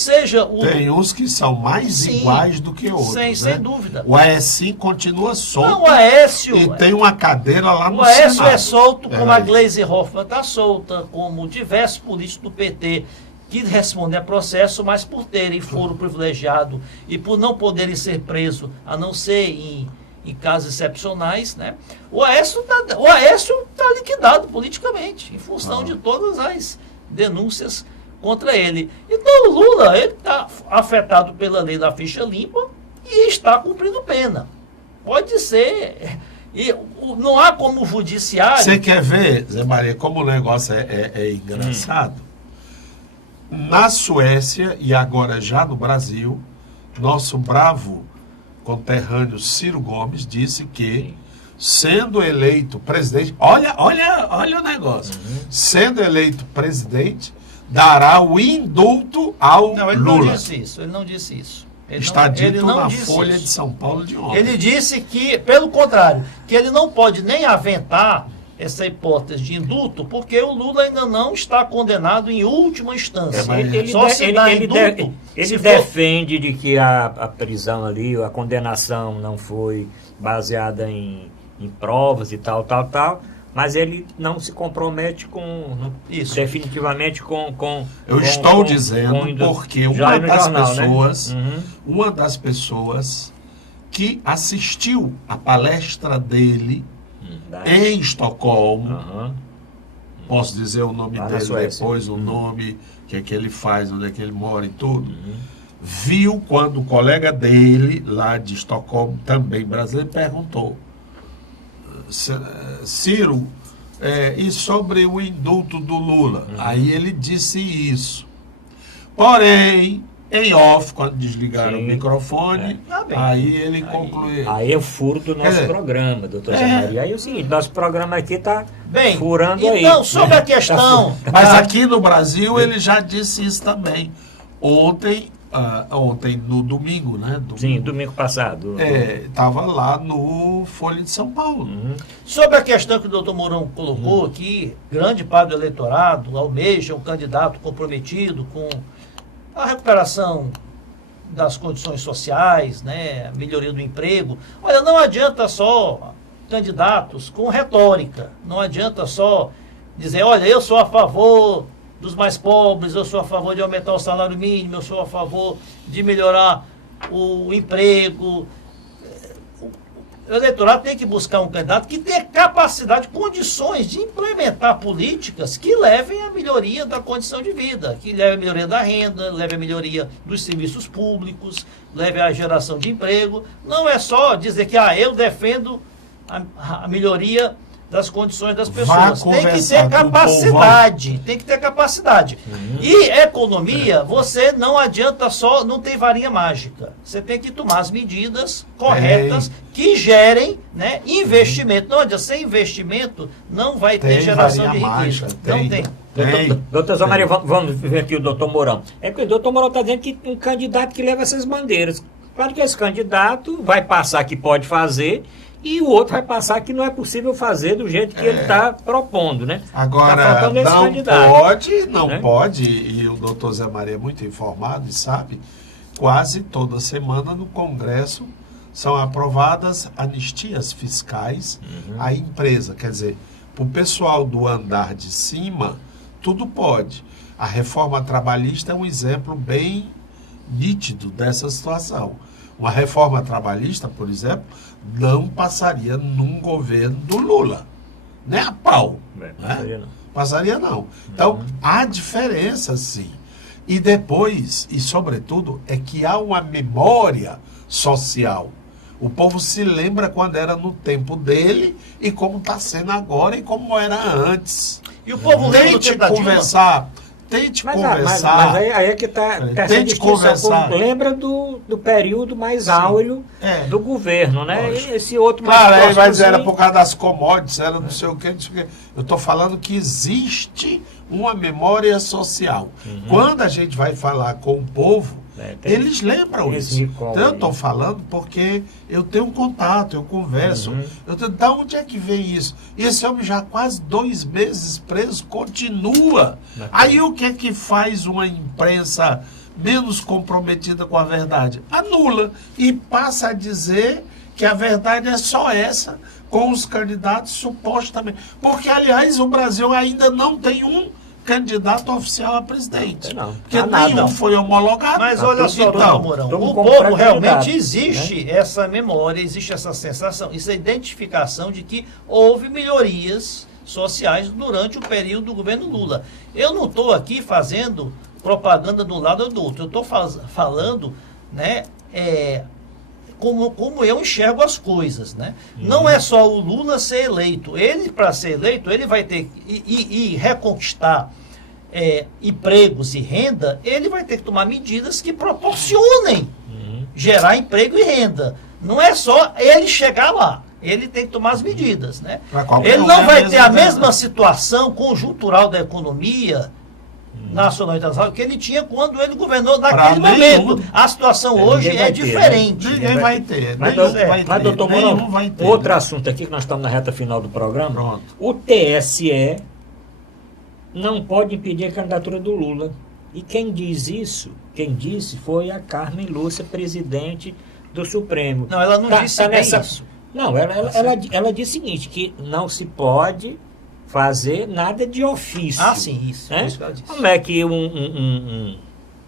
tem uns que são mais iguais do que outros. Sem dúvida. O Aécio continua solto. Não, o Aécio. E tem uma cadeira lá no Senado. O Aécio é solto, como a Gleisi Hoffmann está solta, como diversos políticos do PT que respondem a processo, mas por terem foro privilegiado e por não poderem ser presos, a não ser em casos excepcionais, né? O Aécio está liquidado politicamente, em função de todas as denúncias contra ele. Então o Lula está afetado pela lei da ficha limpa e está cumprindo pena. Pode ser. E não há como o judiciário... Você quer ver, Zé Maria, como o negócio é engraçado? Na Suécia e agora já no Brasil, nosso bravo conterrâneo Ciro Gomes disse que, sendo eleito presidente... Olha o negócio. Sendo eleito presidente, dará o indulto ao Lula. Não, ele não disse isso. Ele não disse isso. Está dito na Folha de São Paulo de ontem. Ele disse que, pelo contrário, que ele não pode nem aventar essa hipótese de indulto, porque o Lula ainda não está condenado em última instância. Ele defende de que a prisão ali, a condenação não foi baseada em provas e tal, mas ele não se compromete definitivamente com eu estou dizendo porque uma das pessoas que assistiu a palestra dele em Estocolmo, posso dizer o nome dele depois, o nome, o que é que ele faz, onde é que ele mora e tudo, viu quando o colega dele, lá de Estocolmo, também brasileiro, perguntou: Ciro, e sobre o indulto do Lula? Aí ele disse isso. Porém, em off, quando desligaram o microfone, aí ele concluiu. Aí é o furo do nosso programa, doutor Zé Maria. Aí é o seguinte, nosso programa aqui está furando aí. Então, sobre a questão... Mas aqui no Brasil ele já disse isso também. Ontem, no domingo, né? Sim, domingo passado. Estava lá no Folha de São Paulo. Sobre a questão que o doutor Mourão colocou aqui, grande parte do eleitorado almeja um candidato comprometido com a recuperação das condições sociais, né, a melhoria do emprego. Olha, não adianta só candidatos com retórica, não adianta só dizer, olha, eu sou a favor dos mais pobres, eu sou a favor de aumentar o salário mínimo, eu sou a favor de melhorar o emprego. O eleitorado tem que buscar um candidato que tenha capacidade, condições de implementar políticas que levem à melhoria da condição de vida, que levem à melhoria da renda, levem à melhoria dos serviços públicos, levem à geração de emprego. Não é só dizer que eu defendo a melhoria das condições das pessoas. Tem que ter capacidade. Tem que ter capacidade. E economia, você não adianta só, não tem varinha mágica. Você tem que tomar as medidas corretas que gerem, né, investimento. Não adianta, sem investimento não vai ter geração de riqueza. Não tem. Doutor Zé Maria, vamos ver aqui o doutor Mourão. É porque o doutor Mourão está dizendo que um candidato que leva essas bandeiras. Claro que esse candidato vai passar que pode fazer, e o outro vai passar que não é possível fazer do jeito que ele está propondo, né? Agora, não pode, e o doutor Zé Maria é muito informado e sabe, quase toda semana no Congresso são aprovadas anistias fiscais à empresa. Quer dizer, para o pessoal do andar de cima, tudo pode. A reforma trabalhista é um exemplo bem nítido dessa situação. Uma reforma trabalhista, por exemplo, não passaria num governo do Lula. Nem a pau. Passaria não. Então, há diferença, sim. E depois, e sobretudo, é que há uma memória social. O povo se lembra quando era no tempo dele e como está sendo agora e como era antes. E o povo lembra Tente conversar. Mas aí é que está essa discussão. Lembra do período mais áureo do governo, né? E esse outro mais mas era por causa das commodities, era não sei o que, não sei o que. Eu estou falando que existe uma memória social. Quando a gente vai falar com o povo, eles lembram isso. Então, eu estou falando porque eu tenho um contato, eu converso. Da onde é que vem isso? E esse homem já há quase 2 meses preso, continua. Aí o que é que faz uma imprensa menos comprometida com a verdade? Anula e passa a dizer que a verdade é só essa, com os candidatos supostamente. Porque, aliás, o Brasil ainda não tem um candidato oficial a presidente. Porque nenhum foi homologado. Mas olha só, doutor Mourão, o povo realmente existe essa memória, existe essa sensação, essa identificação de que houve melhorias sociais durante o período do governo Lula. Eu não estou aqui fazendo propaganda do lado ou do outro. Eu estou falando, né, como eu enxergo as coisas, né? Não é só o Lula ser eleito. Ele, para ser eleito, ele vai ter que reconquistar empregos e renda, ele vai ter que tomar medidas que proporcionem gerar emprego e renda. Não é só ele chegar lá. Ele tem que tomar as medidas, né? Ele não vai ter a mesma situação conjuntural da economia nacional e internacional que ele tinha quando ele governou naquele momento. A situação hoje é diferente. Ninguém vai ter. Mas, doutor Mourão, outro assunto aqui, que nós estamos na reta final do programa. Pronto. O TSE não pode impedir a candidatura do Lula. E quem diz isso, quem disse foi a Carmen Lúcia, presidente do Supremo. Não, ela não disse bem isso. Não, ela disse o seguinte, que não se pode fazer nada de ofício. Ah, sim, isso. Né? Isso que ela disse. Como é que um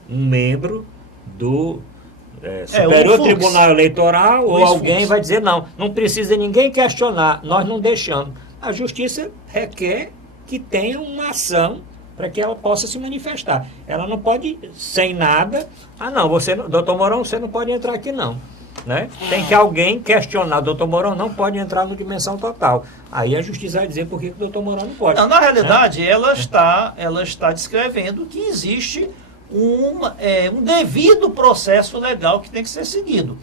membro do Superior Tribunal Eleitoral ou alguém vai dizer, não precisa ninguém questionar, nós não deixamos. A justiça requer que tenha uma ação para que ela possa se manifestar. Ela não pode, sem nada, doutor Mourão, você não pode entrar aqui não. Né? Tem que alguém questionar, doutor Mourão não pode entrar no Dimensão Total. Aí a justiça vai dizer por que o doutor Mourão não pode. Não, na realidade, ela está descrevendo que existe um devido processo legal que tem que ser seguido.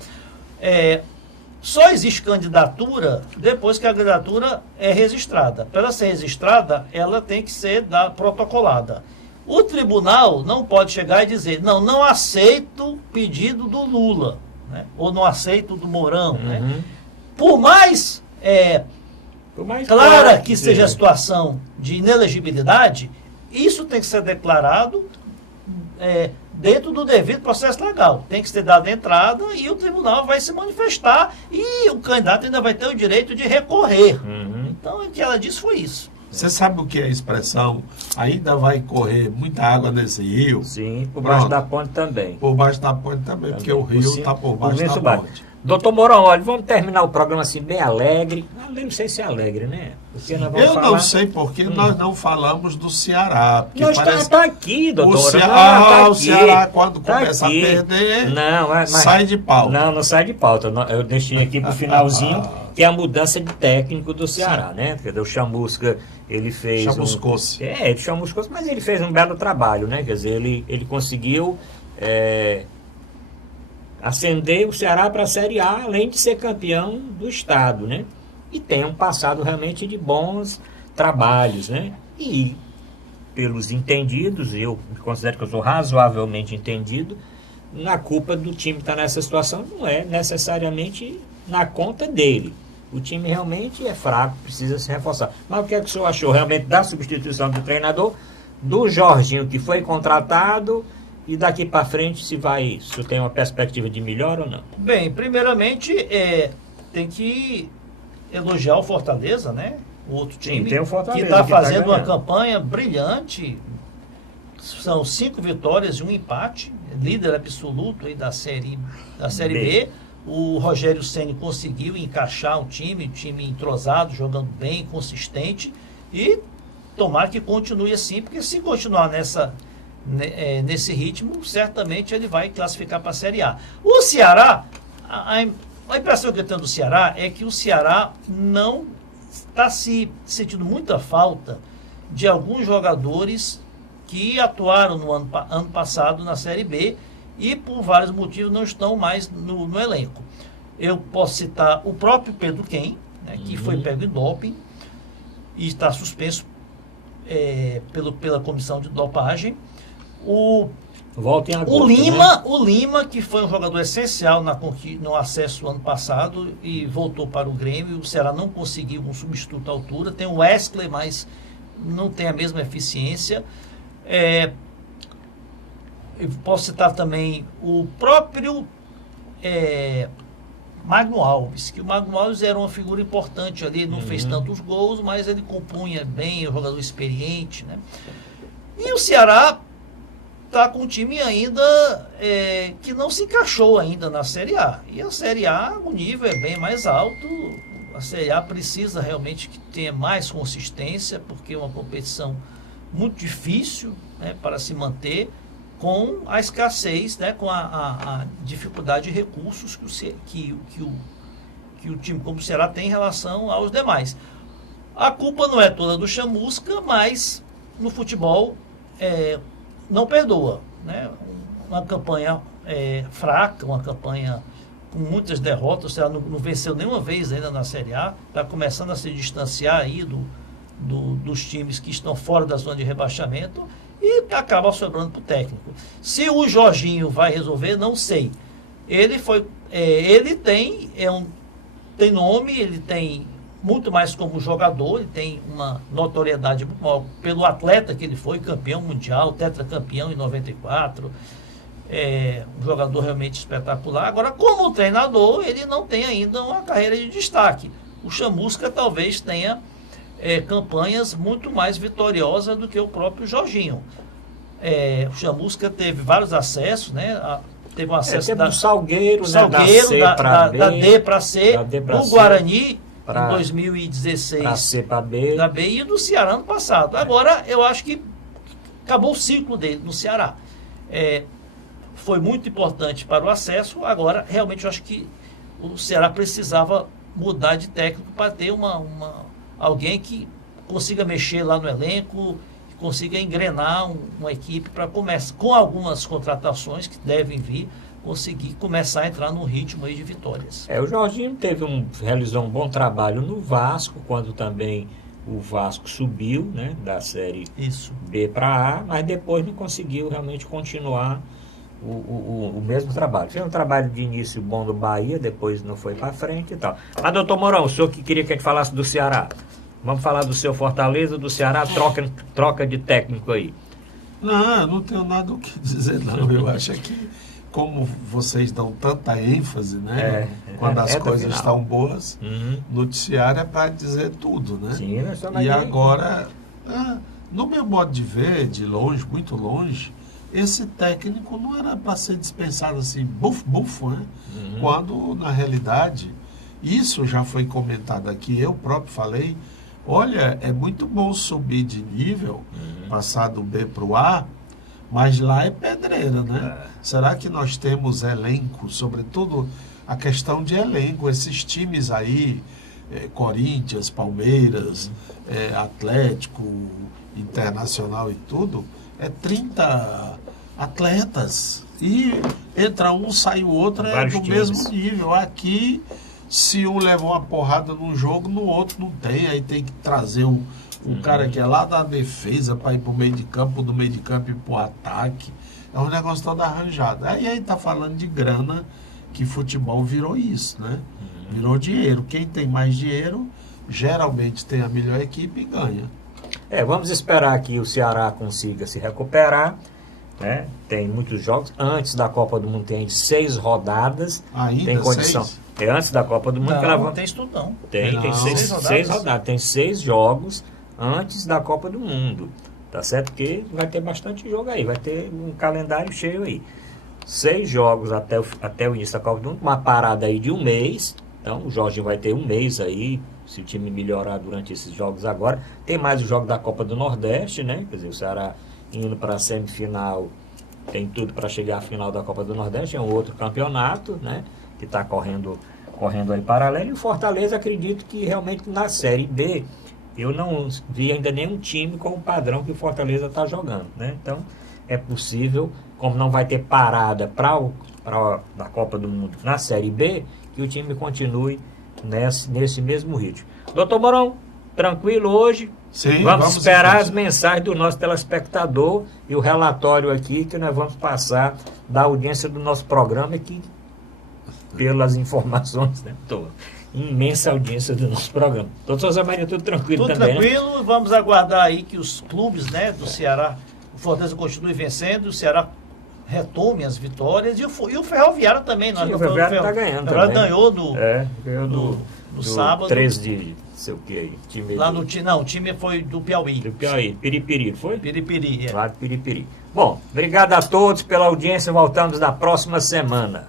Só existe candidatura depois que a candidatura é registrada. Para ela ser registrada, ela tem que ser protocolada. O tribunal não pode chegar e dizer, não aceito o pedido do Lula, né? Ou não aceito o do Mourão. Né? Por mais clara que seja a situação de inelegibilidade, isso tem que ser declarado dentro do devido processo legal. Tem que ser dada entrada e o tribunal vai se manifestar e o candidato ainda vai ter o direito de recorrer. Então, o que ela disse foi isso. Você sabe o que é a expressão? Ainda vai correr muita água nesse rio? Sim, por baixo da ponte também. Por baixo da ponte também, porque o rio está por baixo da ponte. Doutor Mourão, olha, vamos terminar o programa assim bem alegre. Não sei se é alegre, né? Porque nós vamos não sei porque nós não falamos do Ceará. Nós está aqui, doutor. O Ceará, quando começa a perder, sai de pauta. Não sai de pauta. Eu deixei aqui para o finalzinho, que é a mudança de técnico do Ceará, né? Quer dizer, o Chamusca, ele fez... Chamuscou-se. Ele chamuscou-se, mas ele fez um belo trabalho, né? Quer dizer, ele conseguiu... ascender o Ceará para a Série A, além de ser campeão do estado, né? E tem um passado realmente de bons trabalhos, né? E pelos entendidos, eu considero que eu sou razoavelmente entendido, a culpa do time estar nessa situação não é necessariamente na conta dele. O time realmente é fraco, precisa se reforçar. Mas o que é que o senhor achou realmente da substituição do treinador, do Jorginho, que foi contratado, e daqui para frente se tem uma perspectiva de melhor ou não? Bem, primeiramente tem que elogiar o Fortaleza, né? O outro time que está fazendo uma campanha brilhante. São 5 vitórias e 1 empate, líder absoluto aí da série B. O Rogério Ceni conseguiu encaixar um time entrosado, jogando bem, consistente, e tomara que continue assim, porque se continuar nesse ritmo, certamente ele vai classificar para a Série A. O Ceará, a impressão que eu tenho do Ceará é que o Ceará não está se sentindo muita falta de alguns jogadores que atuaram no ano passado na Série B e por vários motivos não estão mais no elenco. Eu posso citar o próprio Pedro Ken, né, que foi pego em doping e está suspenso pela comissão de dopagem. O Lima, que foi um jogador essencial no acesso ano passado e voltou para o Grêmio. O Ceará não conseguiu um substituto à altura. Tem o Wesley, mas não tem a mesma eficiência. Eu posso citar também o próprio Magno Alves, que o Magno Alves era uma figura importante ali, não fez tantos gols, mas ele compunha bem, é um jogador experiente, né? E o Ceará está com um time ainda que não se encaixou ainda na Série A. E a Série A, o nível é bem mais alto. A Série A precisa realmente que tenha mais consistência, porque é uma competição muito difícil, né, para se manter. com a escassez, né, com a dificuldade de recursos que o time como o Ceará tem em relação aos demais. A culpa não é toda do Chamusca, mas no futebol não perdoa, né? Uma campanha fraca, uma campanha com muitas derrotas. O Ceará não venceu nenhuma vez ainda na Série A, está começando a se distanciar aí dos times que estão fora da zona de rebaixamento e acaba sobrando para o técnico. Se o Jorginho vai resolver, não sei. Ele tem nome, ele tem muito mais como jogador, ele tem uma notoriedade muito maior pelo atleta que ele foi, campeão mundial, tetracampeão em 94, um jogador realmente espetacular. Agora, como treinador, ele não tem ainda uma carreira de destaque. O Chamusca talvez tenha campanhas muito mais vitoriosas do que o próprio Jorginho. O Chamusca teve vários acessos, né? Teve um acesso do Salgueiro, né? Da D para C, do Guarani em 2016 para C para B. Da B, e do Ceará ano passado. Agora, eu acho que acabou o ciclo dele no Ceará. Foi muito importante para o acesso. Agora, realmente, eu acho que o Ceará precisava mudar de técnico para ter alguém que consiga mexer lá no elenco, que consiga engrenar uma equipe para começar, com algumas contratações que devem vir, conseguir começar a entrar num ritmo aí de vitórias. O Jorginho realizou um bom trabalho no Vasco, quando também o Vasco subiu, né, da série B para A, mas depois não conseguiu realmente continuar o mesmo trabalho. Fez um trabalho de início bom no Bahia, depois não foi para frente e tal. Mas, doutor Mourão, o senhor que queria que a gente falasse do Ceará. Vamos falar do seu Fortaleza, do Ceará, troca de técnico aí. Não, eu não tenho nada o que dizer, não. Eu acho que, como vocês dão tanta ênfase, né? Quando as coisas estão boas, noticiário é para dizer tudo, né? Sim, e agora, no meu modo de ver, de longe, muito longe, esse técnico não era para ser dispensado assim, bufo, né? Quando, na realidade, isso já foi comentado aqui, eu próprio falei, olha, é muito bom subir de nível, passar do B para o A, mas lá é pedreira, né? Será que nós temos elenco, sobretudo a questão de elenco, esses times aí, Corinthians, Palmeiras, Atlético, Internacional e tudo, 30 atletas. E entra um, sai o outro, do mesmo nível. Aqui, se um levou uma porrada num jogo, no outro não tem. Aí tem que trazer um cara que é lá da defesa para ir para o meio de campo, do meio de campo e para o ataque. É um negócio todo arranjado. Aí está falando de grana, que futebol virou isso, né? Virou dinheiro. Quem tem mais dinheiro, geralmente tem a melhor equipe e ganha. Vamos esperar que o Ceará consiga se recuperar, né? Tem muitos jogos. Antes da Copa do Mundo tem 6 rodadas. Ainda tem condição. 6? Antes da Copa do Mundo. Não tem isso não. Tem 6 rodadas. Tem 6 jogos antes da Copa do Mundo. Tá certo? Porque vai ter bastante jogo aí. Vai ter um calendário cheio aí. 6 jogos até o início da Copa do Mundo. Uma parada aí de um mês. Então o Jorginho vai ter um mês aí, se o time melhorar durante esses jogos agora. Tem mais o jogo da Copa do Nordeste, né? Quer dizer, o Ceará indo para a semifinal, tem tudo para chegar à final da Copa do Nordeste. É um outro campeonato, né? Que está correndo aí paralelo. E o Fortaleza, acredito que realmente na Série B, eu não vi ainda nenhum time com o padrão que o Fortaleza está jogando, né? Então, é possível, como não vai ter parada da Copa do Mundo na Série B, que o time continue nesse mesmo ritmo. Doutor Mourão, tranquilo hoje? Sim, vamos esperar as mensagens do nosso telespectador e o relatório aqui que nós vamos passar da audiência do nosso programa aqui, pelas informações, né? Imensa audiência do nosso programa. Doutor Zé Maria, tudo tranquilo também, tranquilo, né? Vamos aguardar aí que os clubes, né, do Ceará, o Fortaleza continue vencendo, o Ceará retome as vitórias e o Ferroviário também. Sim, o Ferroviário está ganhando também. Ganhou no sábado. 3 de sei o que aí. O time foi do Piauí. Do Piauí. Piripiri, foi? Piripiri, Lá de Piripiri. Bom, obrigado a todos pela audiência. Voltamos na próxima semana.